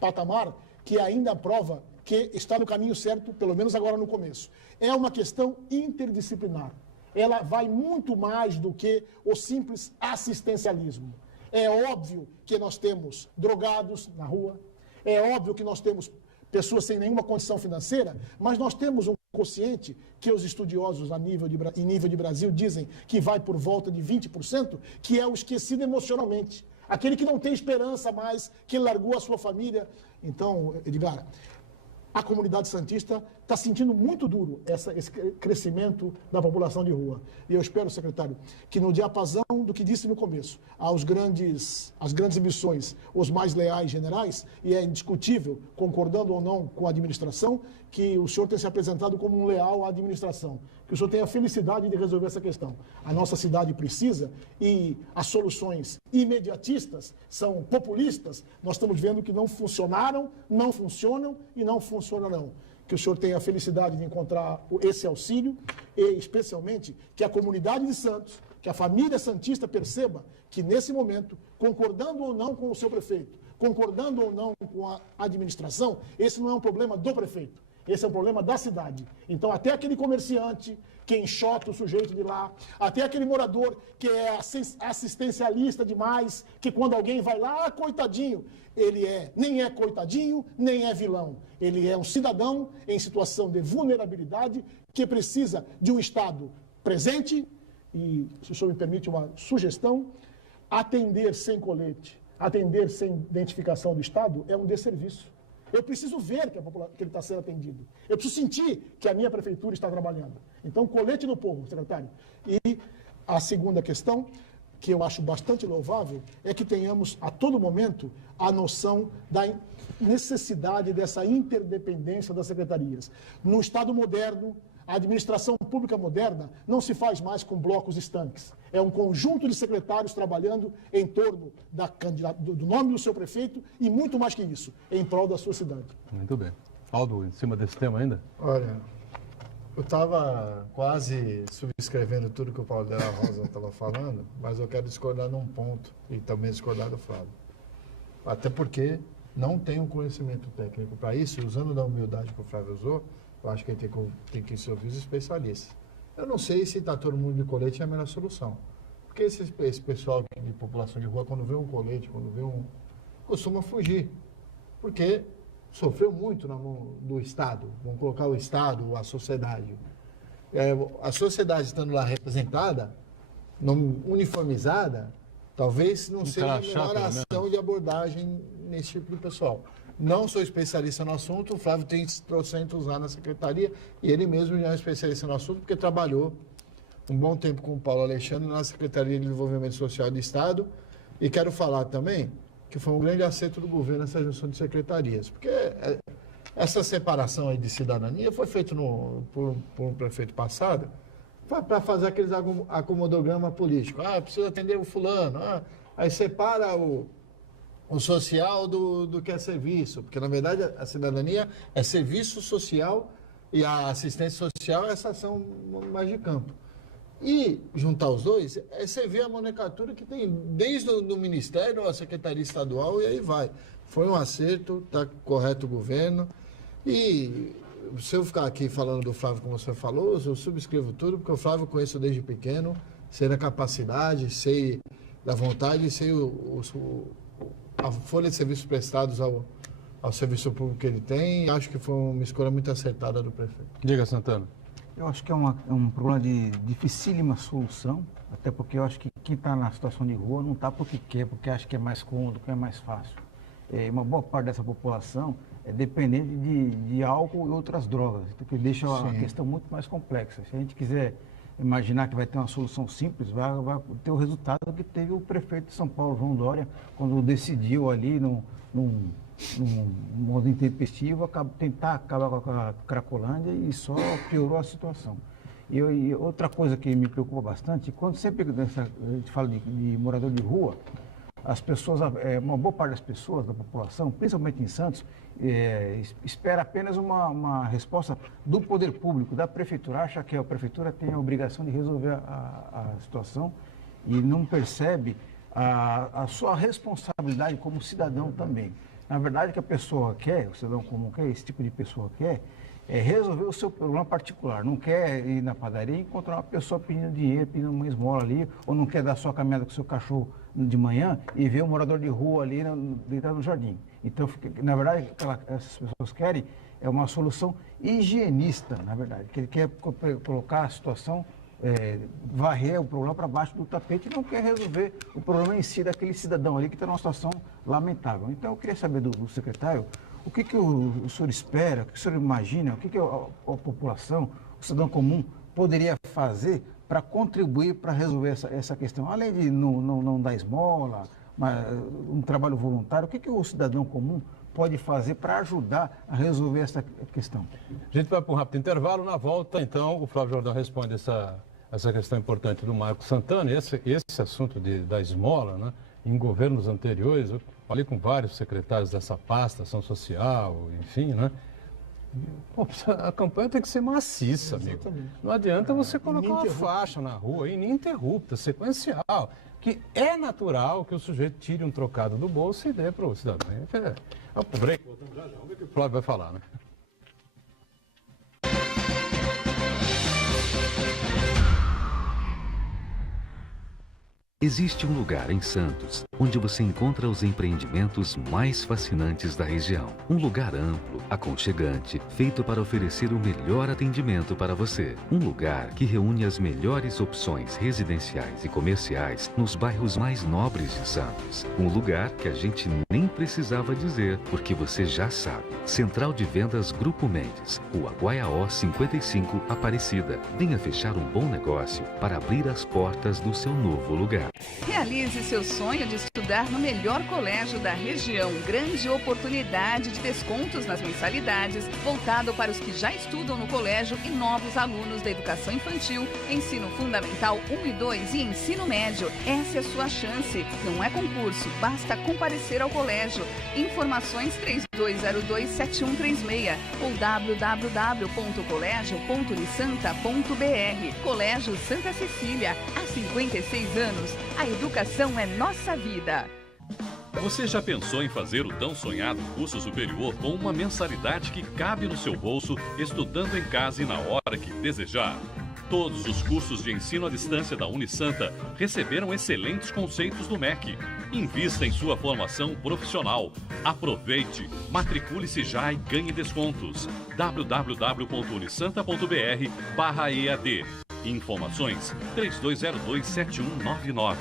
patamar que ainda prova que está no caminho certo, pelo menos agora no começo. É uma questão interdisciplinar. Ela vai muito mais do que o simples assistencialismo. É óbvio que nós temos drogados na rua, é óbvio que nós temos pessoas sem nenhuma condição financeira, mas nós temos um quociente que os estudiosos em nível de Brasil dizem que vai por volta de 20%, que é o esquecido emocionalmente. Aquele que não tem esperança mais, que largou a sua família. Então, Edgar, a comunidade santista está sentindo muito duro esse crescimento da população de rua. E eu espero, secretário, que no diapasão do que disse no começo, às grandes emissões, os mais leais generais, e é indiscutível, concordando ou não com a administração, que o senhor tem se apresentado como um leal à administração, que o senhor tenha a felicidade de resolver essa questão. A nossa cidade precisa e as soluções imediatistas são populistas. Nós estamos vendo que não funcionaram, não funcionam e não funcionarão. Que o senhor tenha a felicidade de encontrar esse auxílio e, especialmente, que a comunidade de Santos, que a família santista perceba que, nesse momento, concordando ou não com o seu prefeito, concordando ou não com a administração, esse não é um problema do prefeito. Esse é um problema da cidade. Então, até aquele comerciante que enxota o sujeito de lá, até aquele morador que é assistencialista demais, que quando alguém vai lá, coitadinho, ele nem é coitadinho, nem é vilão. Ele é um cidadão em situação de vulnerabilidade que precisa de um Estado presente e, se o senhor me permite uma sugestão, atender sem colete, atender sem identificação do Estado é um desserviço. Eu preciso ver que ele está sendo atendido. Eu preciso sentir que a minha prefeitura está trabalhando. Então, colete no povo, secretário. E a segunda questão, que eu acho bastante louvável, é que tenhamos, a todo momento, a noção da necessidade dessa interdependência das secretarias. No Estado moderno, a administração pública moderna não se faz mais com blocos estanques. É um conjunto de secretários trabalhando em torno do nome do seu prefeito e muito mais que isso, em prol da sua cidade. Muito bem. Aldo, em cima desse tema ainda? Olha, eu estava quase subscrevendo tudo que o Paulo de la Rosa estava falando, mas eu quero discordar num ponto e também discordar do Flávio. Até porque não tenho conhecimento técnico para isso, e usando da humildade que o Flávio usou, eu acho que tem que se ouvir os especialistas. Eu não sei se está todo mundo de colete é a melhor solução. Porque esse pessoal de população de rua, quando vê um colete, costuma fugir. Porque sofreu muito na mão do Estado. Vamos colocar o Estado, a sociedade. A sociedade estando lá representada, uniformizada, talvez não seja a melhor ação de abordagem nesse tipo de pessoal. Não sou especialista no assunto, o Flávio tem trocentos lá na secretaria e ele mesmo já é especialista no assunto porque trabalhou um bom tempo com o Paulo Alexandre na Secretaria de Desenvolvimento Social do Estado. E quero falar também que foi um grande acerto do governo essa junção de secretarias, porque essa separação aí de cidadania foi feita por um prefeito passado para fazer aqueles acomodograma político. Precisa atender o fulano. Aí separa o o social do que é serviço, porque na verdade a cidadania é serviço social e a assistência social é essa ação mais de campo. E juntar os dois é você ver a nomenclatura que tem desde o Ministério à Secretaria Estadual e aí vai. Foi um acerto, está correto o governo. E se eu ficar aqui falando do Flávio como você falou, eu subscrevo tudo, porque o Flávio eu conheço desde pequeno, sei da capacidade, sei da vontade, sei a folha de serviços prestados ao serviço público que ele tem. Acho que foi uma escolha muito acertada do prefeito. Diga, Santana. Eu acho que é um problema de dificílima solução, até porque eu acho que quem está na situação de rua não está porque quer, porque acha que é mais cômodo, que é mais fácil. Uma boa parte dessa população é dependente de álcool e outras drogas, o que deixa a questão muito mais complexa. Se a gente quiser imaginar que vai ter uma solução simples, vai ter o resultado que teve o prefeito de São Paulo, João Dória, quando decidiu ali num modo intempestivo tentar acabar com a Cracolândia e só piorou a situação. E outra coisa que me preocupa bastante, quando sempre a gente fala de morador de rua, as pessoas, uma boa parte das pessoas, da população, principalmente em Santos, espera apenas uma resposta do poder público, da prefeitura, acha que a prefeitura tem a obrigação de resolver a situação e não percebe a sua responsabilidade como cidadão também. Na verdade, o que a pessoa quer, o cidadão comum quer, esse tipo de pessoa quer, é resolver o seu problema particular. Não quer ir na padaria e encontrar uma pessoa pedindo dinheiro, pedindo uma esmola ali, ou não quer dar sua caminhada com o seu cachorro de manhã e ver um morador de rua ali deitado no jardim. Então, na verdade, essas pessoas querem uma solução higienista, na verdade, que ele quer colocar a situação, varrer o problema para baixo do tapete e não quer resolver o problema em si daquele cidadão ali que está numa situação lamentável. Então, eu queria saber do secretário o que o senhor espera, o que o senhor imagina, o que a população, o cidadão comum, poderia fazer para contribuir para resolver essa questão. Além de não dar esmola, um trabalho voluntário, o que o cidadão comum pode fazer para ajudar a resolver essa questão? A gente vai para um rápido intervalo. Na volta, então, o Flávio Jordão responde essa questão importante do Marco Santana, esse assunto da esmola, né? Em governos anteriores, eu falei com vários secretários dessa pasta, ação social, enfim, né? Pô, a campanha tem que ser maciça, amigo. Não adianta você colocar uma faixa na rua ininterrupta, sequencial, que é natural que o sujeito tire um trocado do bolso e dê para o cidadão. Vamos break, voltamos já. Vamos ver o que o Flávio vai falar, né? Existe um lugar em Santos onde você encontra os empreendimentos mais fascinantes da região. Um lugar amplo, aconchegante, feito para oferecer o melhor atendimento para você. Um lugar que reúne as melhores opções residenciais e comerciais nos bairros mais nobres de Santos. Um lugar que a gente nem precisava dizer, porque você já sabe. Central de Vendas Grupo Mendes, Rua Guaiaó 55, Aparecida. Venha fechar um bom negócio para abrir as portas do seu novo lugar. Realize seu sonho de estudar no melhor colégio da região. Grande oportunidade de descontos nas mensalidades, voltado para os que já estudam no colégio e novos alunos da educação infantil, ensino fundamental 1 e 2 e ensino médio. Essa é a sua chance. Não é concurso, basta comparecer ao colégio. Informações 3202-7136 ou www.colégio.unisanta.br. Colégio Santa Cecília, há 56 anos. A educação é nossa vida. Você já pensou em fazer o tão sonhado curso superior com uma mensalidade que cabe no seu bolso, estudando em casa e na hora que desejar? Todos os cursos de ensino à distância da Unisanta receberam excelentes conceitos do MEC. Invista em sua formação profissional. Aproveite, matricule-se já e ganhe descontos. www.unisanta.br/EAD. Informações 3202-7199.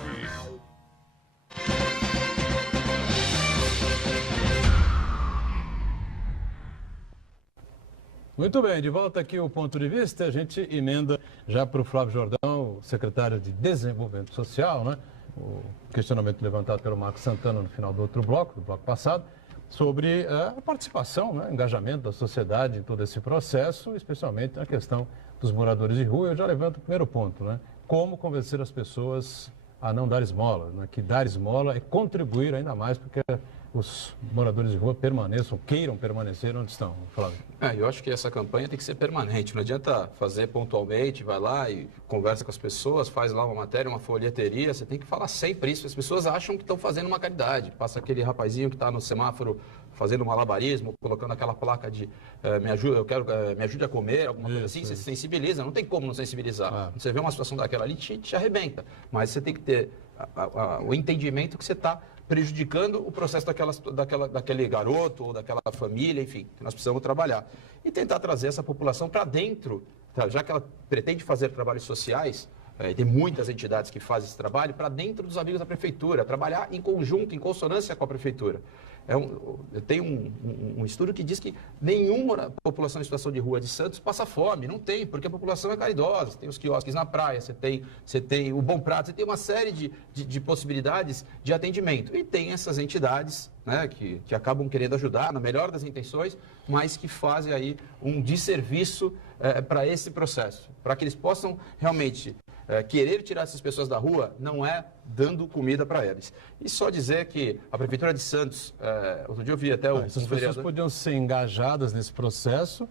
Muito bem, de volta aqui o ponto de vista, a gente emenda já para o Flávio Jordão, secretário de Desenvolvimento Social, né? O questionamento levantado pelo Marco Santana no final do outro bloco, do bloco passado, sobre a participação, né? Engajamento da sociedade em todo esse processo, especialmente na questão dos moradores de rua. Eu já levanto o primeiro ponto, né? Como convencer as pessoas a não dar esmola, né? Que dar esmola é contribuir ainda mais, porque os moradores de rua permaneçam, queiram permanecer onde estão, Flávio? Eu acho que essa campanha tem que ser permanente. Não adianta fazer pontualmente, vai lá e conversa com as pessoas, faz lá uma matéria, uma folheteria. Você tem que falar sempre isso. As pessoas acham que estão fazendo uma caridade. Passa aquele rapazinho que está no semáforo fazendo malabarismo, colocando aquela placa de me ajude a comer, alguma coisa assim, você se sensibiliza. Não tem como não sensibilizar. Você vê uma situação daquela ali, te arrebenta. Mas você tem que ter o entendimento que você está prejudicando o processo daquele garoto ou daquela família, enfim, que nós precisamos trabalhar. E tentar trazer essa população para dentro, já que ela pretende fazer trabalhos sociais, tem muitas entidades que fazem esse trabalho, para dentro dos abrigos da prefeitura, trabalhar em conjunto, em consonância com a prefeitura. Tem um estudo que diz que nenhuma população em situação de rua de Santos passa fome. Não tem, porque a população é caridosa. Você tem os quiosques na praia, você tem o Bom Prato, você tem uma série de possibilidades de atendimento. E tem essas entidades, né, que acabam querendo ajudar, na melhor das intenções, mas que fazem aí um desserviço para esse processo, para que eles possam realmente querer tirar essas pessoas da rua, não é dando comida para eles. E só dizer que a Prefeitura de Santos, outro dia eu vi até essas pessoas podiam ser engajadas nesse processo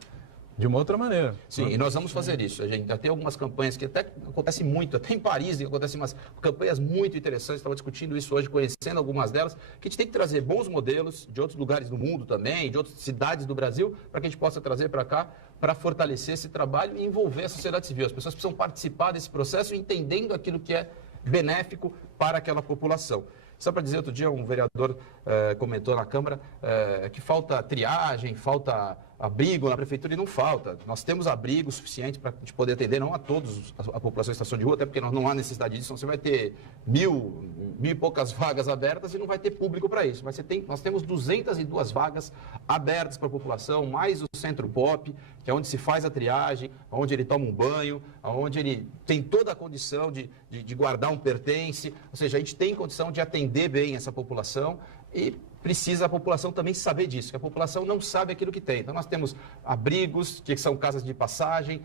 de uma outra maneira. Sim, e nós vamos fazer isso. A gente já tem algumas campanhas que até acontecem muito, até em Paris acontecem umas campanhas muito interessantes, estava discutindo isso hoje, conhecendo algumas delas, que a gente tem que trazer bons modelos de outros lugares do mundo também, de outras cidades do Brasil, para que a gente possa trazer para cá, para fortalecer esse trabalho e envolver a sociedade civil. As pessoas precisam participar desse processo, entendendo aquilo que é benéfico para aquela população. Só para dizer, outro dia um vereador comentou na Câmara que falta triagem, falta abrigo na prefeitura, e não falta. Nós temos abrigo suficiente para a gente poder atender, não a todos a população em situação de rua, até porque não há necessidade disso, você vai ter mil e poucas vagas abertas e não vai ter público para isso. Mas nós temos 202 vagas abertas para a população, mais o Centro Pop, que é onde se faz a triagem, onde ele toma um banho, onde ele tem toda a condição de guardar um pertence, ou seja, a gente tem condição de atender bem essa população e precisa a população também saber disso, que a população não sabe aquilo que tem. Então, nós temos abrigos, que são casas de passagem,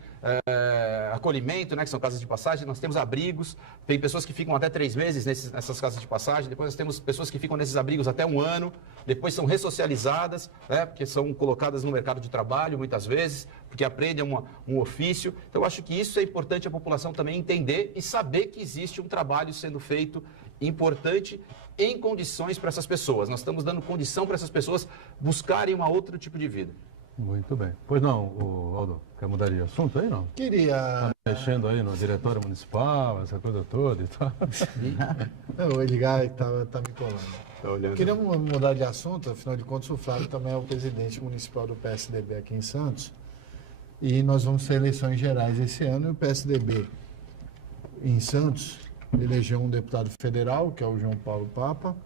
acolhimento, né, que são casas de passagem, nós temos abrigos, tem pessoas que ficam até 3 meses nessas casas de passagem, depois nós temos pessoas que ficam nesses abrigos até 1 ano, depois são ressocializadas, né, porque são colocadas no mercado de trabalho, muitas vezes, porque aprendem um ofício. Então, eu acho que isso é importante a população também entender e saber que existe um trabalho sendo feito importante em condições para essas pessoas. Nós estamos dando condição para essas pessoas buscarem um outro tipo de vida. Muito bem. Pois não, Aldo, quer mudar de assunto aí, não? Queria... Tá mexendo aí no diretório municipal, essa coisa toda e tal. Não, o Edgar tá me colando. Tá olhando. Queria mudar de assunto, afinal de contas o Flávio também é o presidente municipal do PSDB aqui em Santos. E nós vamos ter eleições gerais esse ano e o PSDB em Santos elegeu um deputado federal, que é o João Paulo Papa,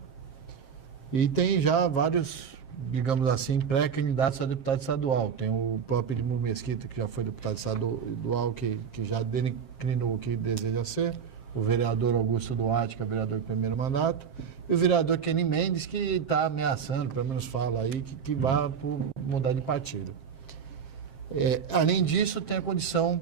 e tem já vários, digamos assim, pré-candidatos a deputado estadual. Tem o próprio Edmur Mesquita, que já foi deputado estadual, que já declinou o que deseja ser, o vereador Augusto Duarte, que é vereador de primeiro mandato, e o vereador Kenny Mendes, que está ameaçando, pelo menos fala aí, que vai mudar de partido. Além disso, tem a condição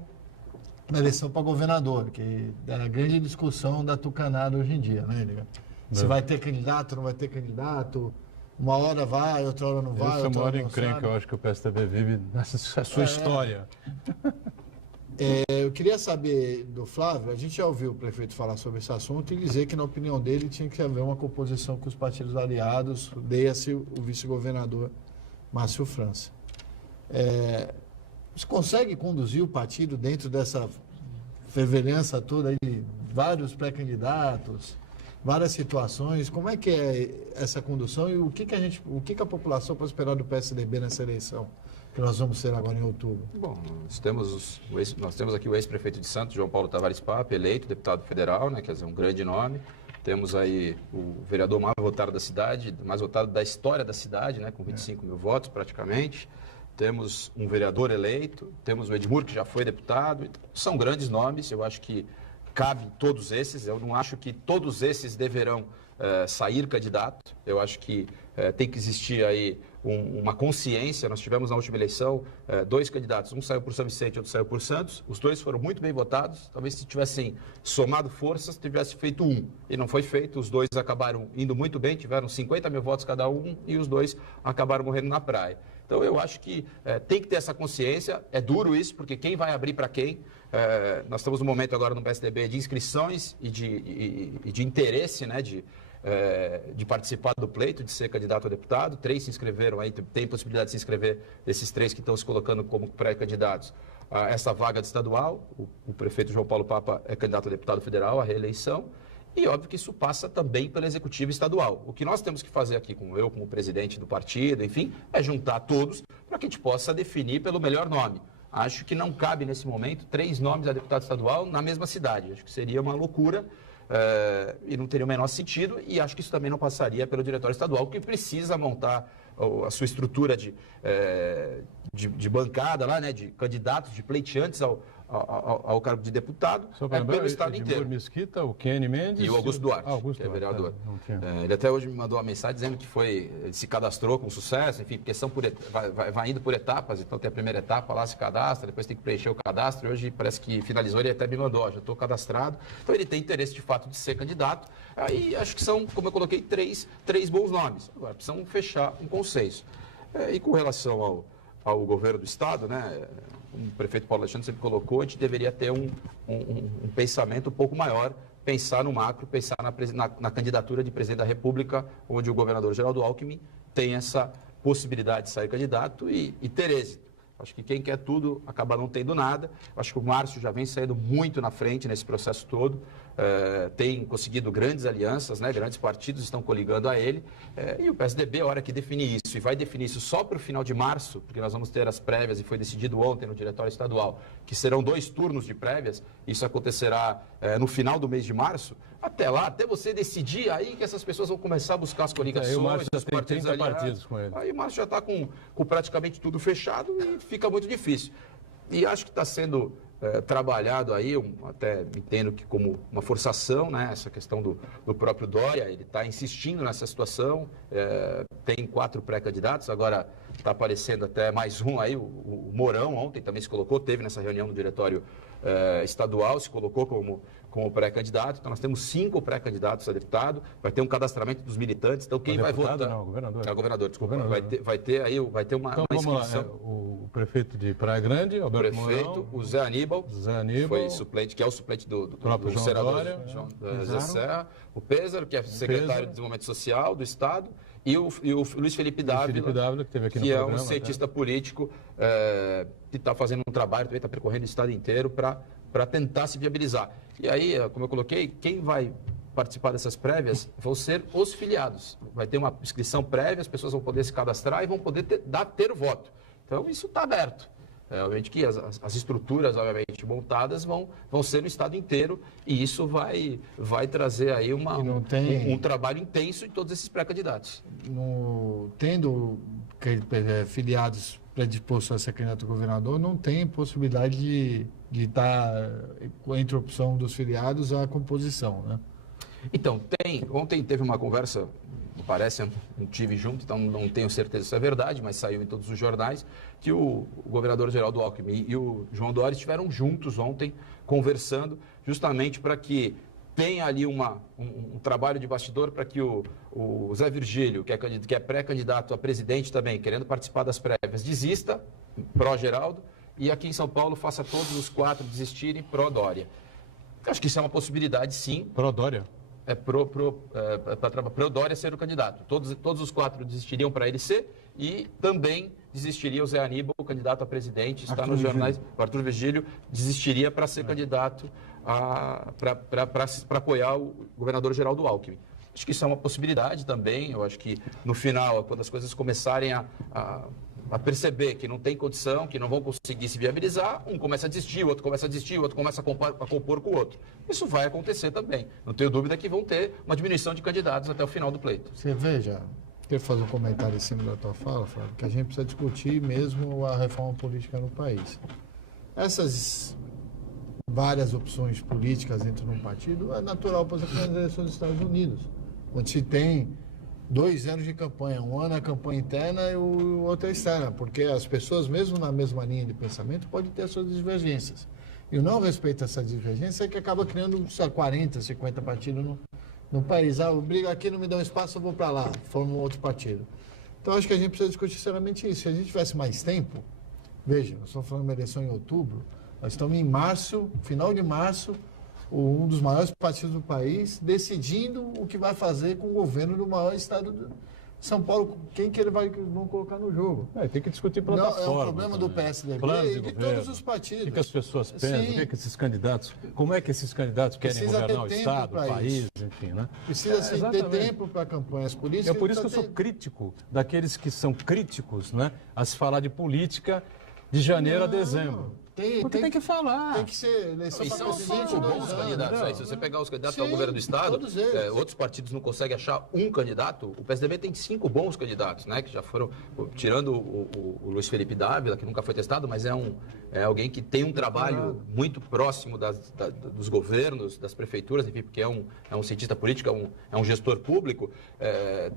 na eleição para governador, que é a grande discussão da tucanada hoje em dia, né, Edgar? Se vai ter candidato, não vai ter candidato, uma hora vai, outra hora não vai, outra hora não sabe. Essa é a maior encrenca, eu acho que o PSDB vive nessa sua história. Eu queria saber do Flávio, a gente já ouviu o prefeito falar sobre esse assunto e dizer que, na opinião dele, tinha que haver uma composição com os partidos aliados, leia-se o vice-governador Márcio França. Você consegue conduzir o partido dentro dessa fervelhança toda aí de vários pré-candidatos, várias situações? Como é que é essa condução e o que a população pode esperar do PSDB nessa eleição que nós vamos ter agora em outubro? Bom, nós temos aqui o ex-prefeito de Santos, João Paulo Tavares Papa, eleito deputado federal, né, quer dizer, um grande nome. Temos aí o vereador mais votado da cidade, mais votado da história da cidade, né, com 25 mil votos praticamente. Temos um vereador eleito, temos o Edmur, que já foi deputado. Então, são grandes nomes, eu acho que cabe todos esses. Eu não acho que todos esses deverão sair candidato. Eu acho que tem que existir aí uma consciência. Nós tivemos na última eleição 2 candidatos, um saiu por São Vicente, outro saiu por Santos. Os 2 foram muito bem votados. Talvez se tivessem somado forças, tivesse feito 1. E não foi feito. Os 2 acabaram indo muito bem, tiveram 50 mil votos cada um e os 2 acabaram morrendo na praia. Então, eu acho que tem que ter essa consciência. É duro isso, porque quem vai abrir para quem? Nós estamos no momento agora no PSDB de inscrições e de interesse, né, de participar do pleito, de ser candidato a deputado. 3 se inscreveram aí, tem possibilidade de se inscrever desses 3 que estão se colocando como pré-candidatos a essa vaga de estadual. O prefeito João Paulo Papa é candidato a deputado federal, à reeleição. E óbvio que isso passa também pelo executivo estadual. O que nós temos que fazer aqui, como presidente do partido, enfim, é juntar todos para que a gente possa definir pelo melhor nome. Acho que não cabe nesse momento 3 nomes a deputado estadual na mesma cidade. Acho que seria uma loucura e não teria o menor sentido. E acho que isso também não passaria pelo diretório estadual, que precisa montar a sua estrutura de bancada lá, né, de candidatos, de pleiteantes ao cargo de deputado, pelo estado inteiro. Mesquita, o Kenny Mendes e o Augusto Duarte, que é vereador. Ele até hoje me mandou uma mensagem dizendo que se cadastrou com sucesso, enfim, porque vai indo por etapas. Então tem a primeira etapa lá, se cadastra, depois tem que preencher o cadastro, e hoje parece que finalizou, ele até me mandou, já estou cadastrado. Então ele tem interesse de fato de ser candidato. Aí acho que são, como eu coloquei, três bons nomes. Agora precisam fechar um consenso. E com relação ao governo do estado, né, o prefeito Paulo Alexandre sempre colocou, a gente deveria ter um pensamento um pouco maior, pensar no macro, pensar na candidatura de presidente da República, onde o governador Geraldo Alckmin tem essa possibilidade de sair candidato e ter êxito. Acho que quem quer tudo acaba não tendo nada. Acho que o Márcio já vem saindo muito na frente nesse processo todo. Tem conseguido grandes alianças, né? Grandes partidos estão coligando a ele. E o PSDB, a hora que definir isso, e vai definir isso só para o final de março, porque nós vamos ter as prévias, e foi decidido ontem no Diretório Estadual, que serão 2 turnos de prévias, isso acontecerá no final do mês de março. Até lá, até você decidir, aí que essas pessoas vão começar a buscar as coligações, o Márcio os já tem 30 partidos com ele. Aí o Márcio já está com praticamente tudo fechado e fica muito difícil. E acho que está sendo trabalhado aí, até entendo que como uma forçação, né, essa questão do próprio Dória, ele está insistindo nessa situação, tem 4 pré-candidatos, agora está aparecendo até mais um aí, o Mourão ontem também se colocou, teve nessa reunião do diretório estadual, se colocou como pré-candidato. Então nós temos 5 pré-candidatos a deputado, vai ter um cadastramento dos militantes, então quem vai votar... Não, governador. Governador, desculpa. Vai ter uma então, vamos inscrição. Lá, o prefeito de Praia Grande, Alberto Mourão, o Zé Aníbal, foi suplente, que é o suplente do senador Zé Serra, o Pézaro, que é secretário de Desenvolvimento Social do Estado, e o Luiz Felipe Dávila, que teve aqui no programa, um cientista político que está fazendo um trabalho, também está percorrendo o Estado inteiro para tentar se viabilizar. E aí, como eu coloquei, quem vai participar dessas prévias vão ser os filiados. Vai ter uma inscrição prévia, as pessoas vão poder se cadastrar e vão poder ter o voto. Então, isso está aberto. Obviamente que as estruturas, obviamente, montadas vão ser no estado inteiro e isso vai trazer aí um trabalho intenso em todos esses pré-candidatos. Tendo filiados predispostos a ser candidato a governador, não tem possibilidade de estar entre a opção dos filiados a composição, né? Então, ontem teve uma conversa, parece, não tive junto, então não tenho certeza se é verdade, mas saiu em todos os jornais, que o governador Geraldo Alckmin e o João Dória estiveram juntos ontem, conversando, justamente para que tenha ali um trabalho de bastidor para que o Zé Virgílio, que é pré-candidato a presidente também, querendo participar das prévias, desista, pró-Geraldo, e aqui em São Paulo faça todos os 4 desistirem pró-Dória. Acho que isso é uma possibilidade, sim. Pró-Dória? Para o Dória ser o candidato. Todos os 4 desistiriam para ele ser e também desistiria o Zé Aníbal, o candidato a presidente, está nos jornais. O Arthur Virgílio desistiria para ser candidato para apoiar o governador Geraldo Alckmin. Acho que isso é uma possibilidade também. Eu acho que no final, quando as coisas começarem a perceber que não tem condição, que não vão conseguir se viabilizar, um começa a desistir, o outro começa a desistir, o outro começa a compor com o outro. Isso vai acontecer também. Não tenho dúvida que vão ter uma diminuição de candidatos até o final do pleito. Você veja, quero fazer um comentário em cima da tua fala, Flávio, que a gente precisa discutir mesmo a reforma política no país. Essas várias opções políticas dentro de um partido é natural, por exemplo, nas eleições dos Estados Unidos, onde se tem 2 anos de campanha. Um ano é campanha interna e o outro é externa, porque as pessoas, mesmo na mesma linha de pensamento, podem ter as suas divergências. E o não respeito a essa divergência é que acaba criando 40, 50 partidos no país. Ah, briga aqui, não me dá um espaço, eu vou para lá, formo um outro partido. Então, acho que a gente precisa discutir seriamente isso. Se a gente tivesse mais tempo, veja, nós estamos falando de uma eleição em outubro, nós estamos em março, final de março, um dos maiores partidos do país, decidindo o que vai fazer com o governo do maior estado de São Paulo, quem que vão colocar no jogo. Tem que discutir plataforma. Não, é um problema do PSDB e de todos os partidos. O que as pessoas pensam, o que esses candidatos, como é que esses candidatos querem governar o Estado, o país, enfim, né? Precisa ter tempo para campanhas políticas. É por isso que eu sou crítico daqueles que são críticos, né, a se falar de política de janeiro a dezembro. Porque tem que falar. Tem que ser eleição E são 5 bons candidatos aí. Se você pegar os candidatos ao governo do Estado, outros partidos não conseguem achar um candidato. O PSDB tem 5 bons candidatos, né? Que já foram, tirando o Luiz Felipe Dávila, que nunca foi testado, mas é alguém que tem um trabalho muito próximo dos governos, das prefeituras, enfim, porque é um cientista político, é um gestor público.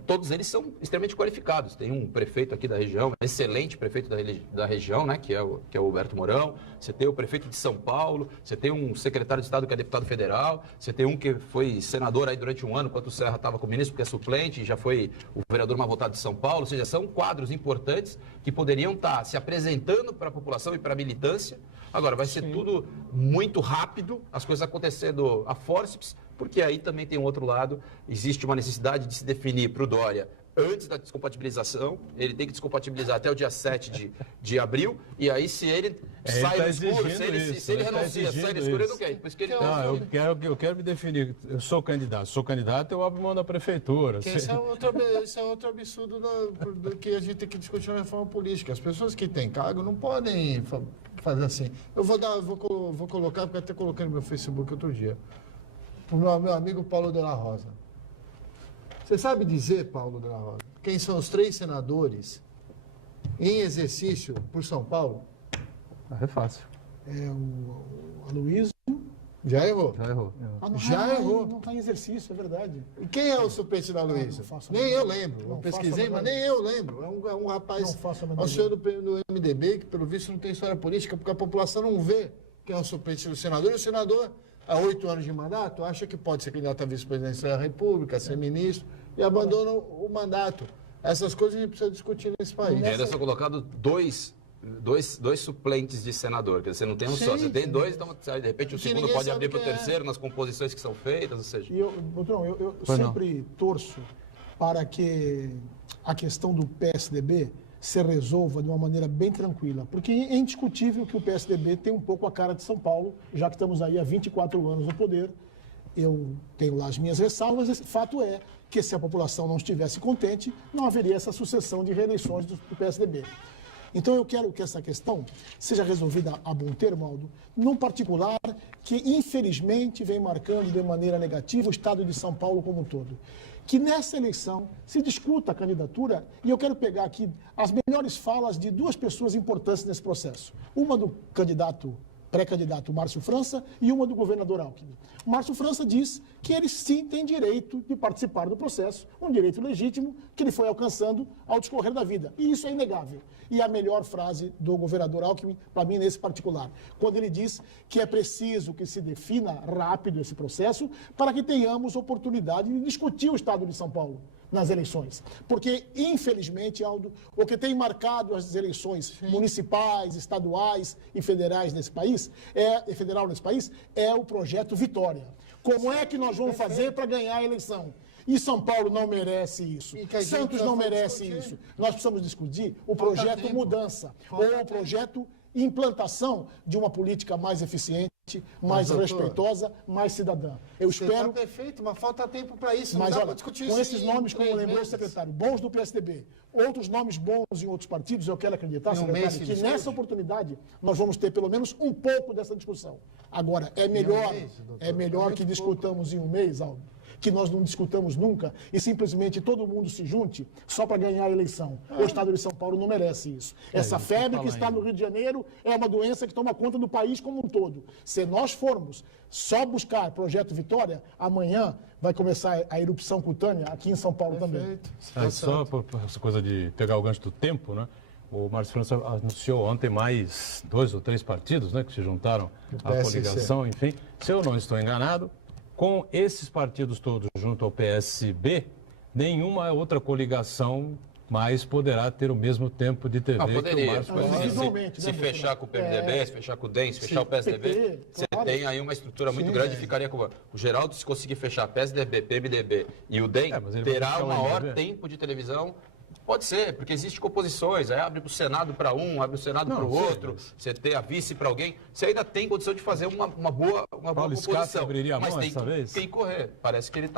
Todos eles são extremamente qualificados. Tem um prefeito aqui da região, um excelente prefeito da região, né? Que é o Alberto Mourão. Você tem o prefeito de São Paulo, você tem um secretário de Estado que é deputado federal, você tem um que foi senador aí durante um ano, enquanto o Serra estava com o ministro, porque é suplente, e já foi o vereador mais votado de São Paulo. Ou seja, são quadros importantes que poderiam estar se apresentando para a população e para a militância. Agora, vai ser tudo muito rápido, as coisas acontecendo a fórceps, porque aí também tem um outro lado, existe uma necessidade de se definir para o Dória antes da descompatibilização, ele tem que descompatibilizar até o dia 7 de abril, e aí se ele sai no escuro, se ele renuncia, sai no escuro, ele não quer. Por isso que ele eu quero me definir, eu sou candidato, eu abro mão da prefeitura. Esse é outro absurdo do que a gente tem que discutir na reforma política. As pessoas que têm cargo não podem fazer assim. Eu vou colocar, porque até coloquei no meu Facebook outro dia, o meu amigo Paulo de la Rosa. Você sabe dizer, Paulo de la Rosa, quem são os 3 senadores em exercício por São Paulo? É fácil. É o Aloysio. Já errou? Já errou. Não está em exercício, é verdade. E quem é o suplente da Aloysio? Nem eu lembro. Eu pesquisei, mas nem eu lembro. É um rapaz, auxiliar do MDB, que pelo visto não tem história política, porque a população não vê quem é o suplente do senador. E o senador, há 8 anos de mandato, acha que pode ser candidato a vice-presidência da República, ser ministro, e abandona o mandato. Essas coisas a gente precisa discutir nesse país. E ainda são colocados dois suplentes de senador, quer dizer, você não tem um só, você tem 2, então de repente o segundo pode abrir para o terceiro nas composições que são feitas, ou seja... Eu sempre torço para que a questão do PSDB se resolva de uma maneira bem tranquila, porque é indiscutível que o PSDB tem um pouco a cara de São Paulo, já que estamos aí há 24 anos no poder. Eu tenho lá as minhas ressalvas, e fato é que se a população não estivesse contente, não haveria essa sucessão de reeleições do PSDB. Então eu quero que essa questão seja resolvida a bom termo, Aldo, num particular que infelizmente vem marcando de maneira negativa o estado de São Paulo como um todo. Que nessa eleição se discuta a candidatura, e eu quero pegar aqui as melhores falas de 2 pessoas importantes nesse processo. Uma do pré-candidato Márcio França e uma do governador Alckmin. O Márcio França diz que ele sim tem direito de participar do processo, um direito legítimo que ele foi alcançando ao discorrer da vida. E isso é inegável. E a melhor frase do governador Alckmin, para mim, nesse particular, quando ele diz que é preciso que se defina rápido esse processo para que tenhamos oportunidade de discutir o estado de São Paulo nas eleições. Porque, infelizmente, Aldo, o que tem marcado as eleições municipais, estaduais e federais nesse país, é o projeto Vitória. Como é que nós vamos fazer para ganhar a eleição? E São Paulo não merece isso. Santos não merece isso. Nós precisamos discutir o projeto Mudança, ou o projeto Implantação de uma política mais eficiente, mais respeitosa, mais cidadã. Eu espero... Está perfeito, mas falta tempo para isso. Mas olha, com esses nomes, como lembrou o secretário, bons do PSDB, outros nomes bons em outros partidos, eu quero acreditar, secretário, que nessa oportunidade nós vamos ter pelo menos um pouco dessa discussão. Agora, é melhor que discutamos em um mês, Aldo, que nós não discutamos nunca e simplesmente todo mundo se junte só para ganhar a eleição. O Estado de São Paulo não merece isso. Essa febre que está no Rio de Janeiro é uma doença que toma conta do país como um todo. Se nós formos só buscar Projeto Vitória, amanhã vai começar a erupção cutânea aqui em São Paulo também. Só por essa coisa de pegar o gancho do tempo, né? O Márcio França anunciou ontem mais 2 ou 3 partidos, né, que se juntaram à coligação, enfim. Se eu não estou enganado, com esses partidos todos junto ao PSB, nenhuma outra coligação mais poderá ter o mesmo tempo de TV poderia. que o Márcio França. Se fechar com o PMDB, se fechar com o DEM, se fechar o PSDB, você tem aí uma estrutura muito grande e ficaria com o Geraldo, se conseguir fechar PSDB, PMDB e o DEM, terá o maior tempo de televisão. Pode ser, porque existe composições, aí abre o Senado para um, abre o Senado para o outro, você tem a vice para alguém, você ainda tem condição de fazer uma boa composição. Abriria a mão mas tem que correr. Parece que ele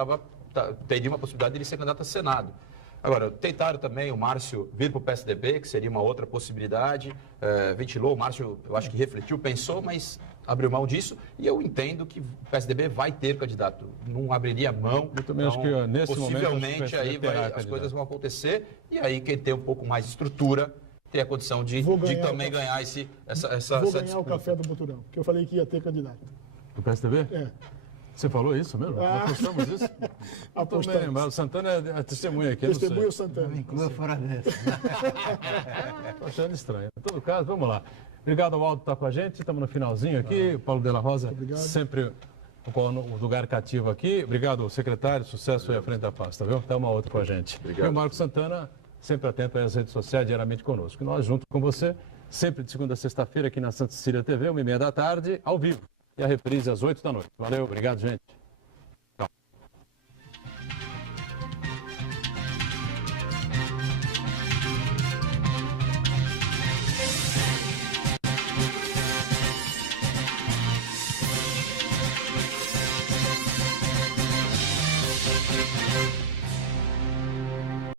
teria uma possibilidade de ele ser candidato a Senado. Agora, tentaram também o Márcio vir para o PSDB, que seria uma outra possibilidade, ventilou, o Márcio, eu acho que refletiu, pensou, mas abriu mão disso, e eu entendo que o PSDB vai ter candidato, não abriria mão. Eu também acho que nesse possivelmente aí as coisas vão acontecer, e aí quem tem um pouco mais de estrutura tem a condição de também ganhar essa Vou ganhar o café do Boturão, porque eu falei que ia ter candidato. Do PSDB? É. Você falou isso mesmo? Apostamos isso? Apostamos. Mas o Santana é testemunha aqui. Testemunha o Santana. Me inclua fora dessa. Estou achando estranho. Em todo caso, vamos lá. Obrigado ao Aldo por estar com a gente. Estamos no finalzinho aqui. Paulo de la Rosa, sempre o lugar cativo aqui. Obrigado, secretário. Sucesso aí à frente da pasta, viu? Até uma outra com a gente. Obrigado. E o Marcos Santana, sempre atento às redes sociais, diariamente conosco. E nós, junto com você, sempre de segunda a sexta-feira aqui na Santa Cecília TV, 1h30 da tarde, ao vivo. E a reprise às 8 da noite. Valeu, obrigado, gente.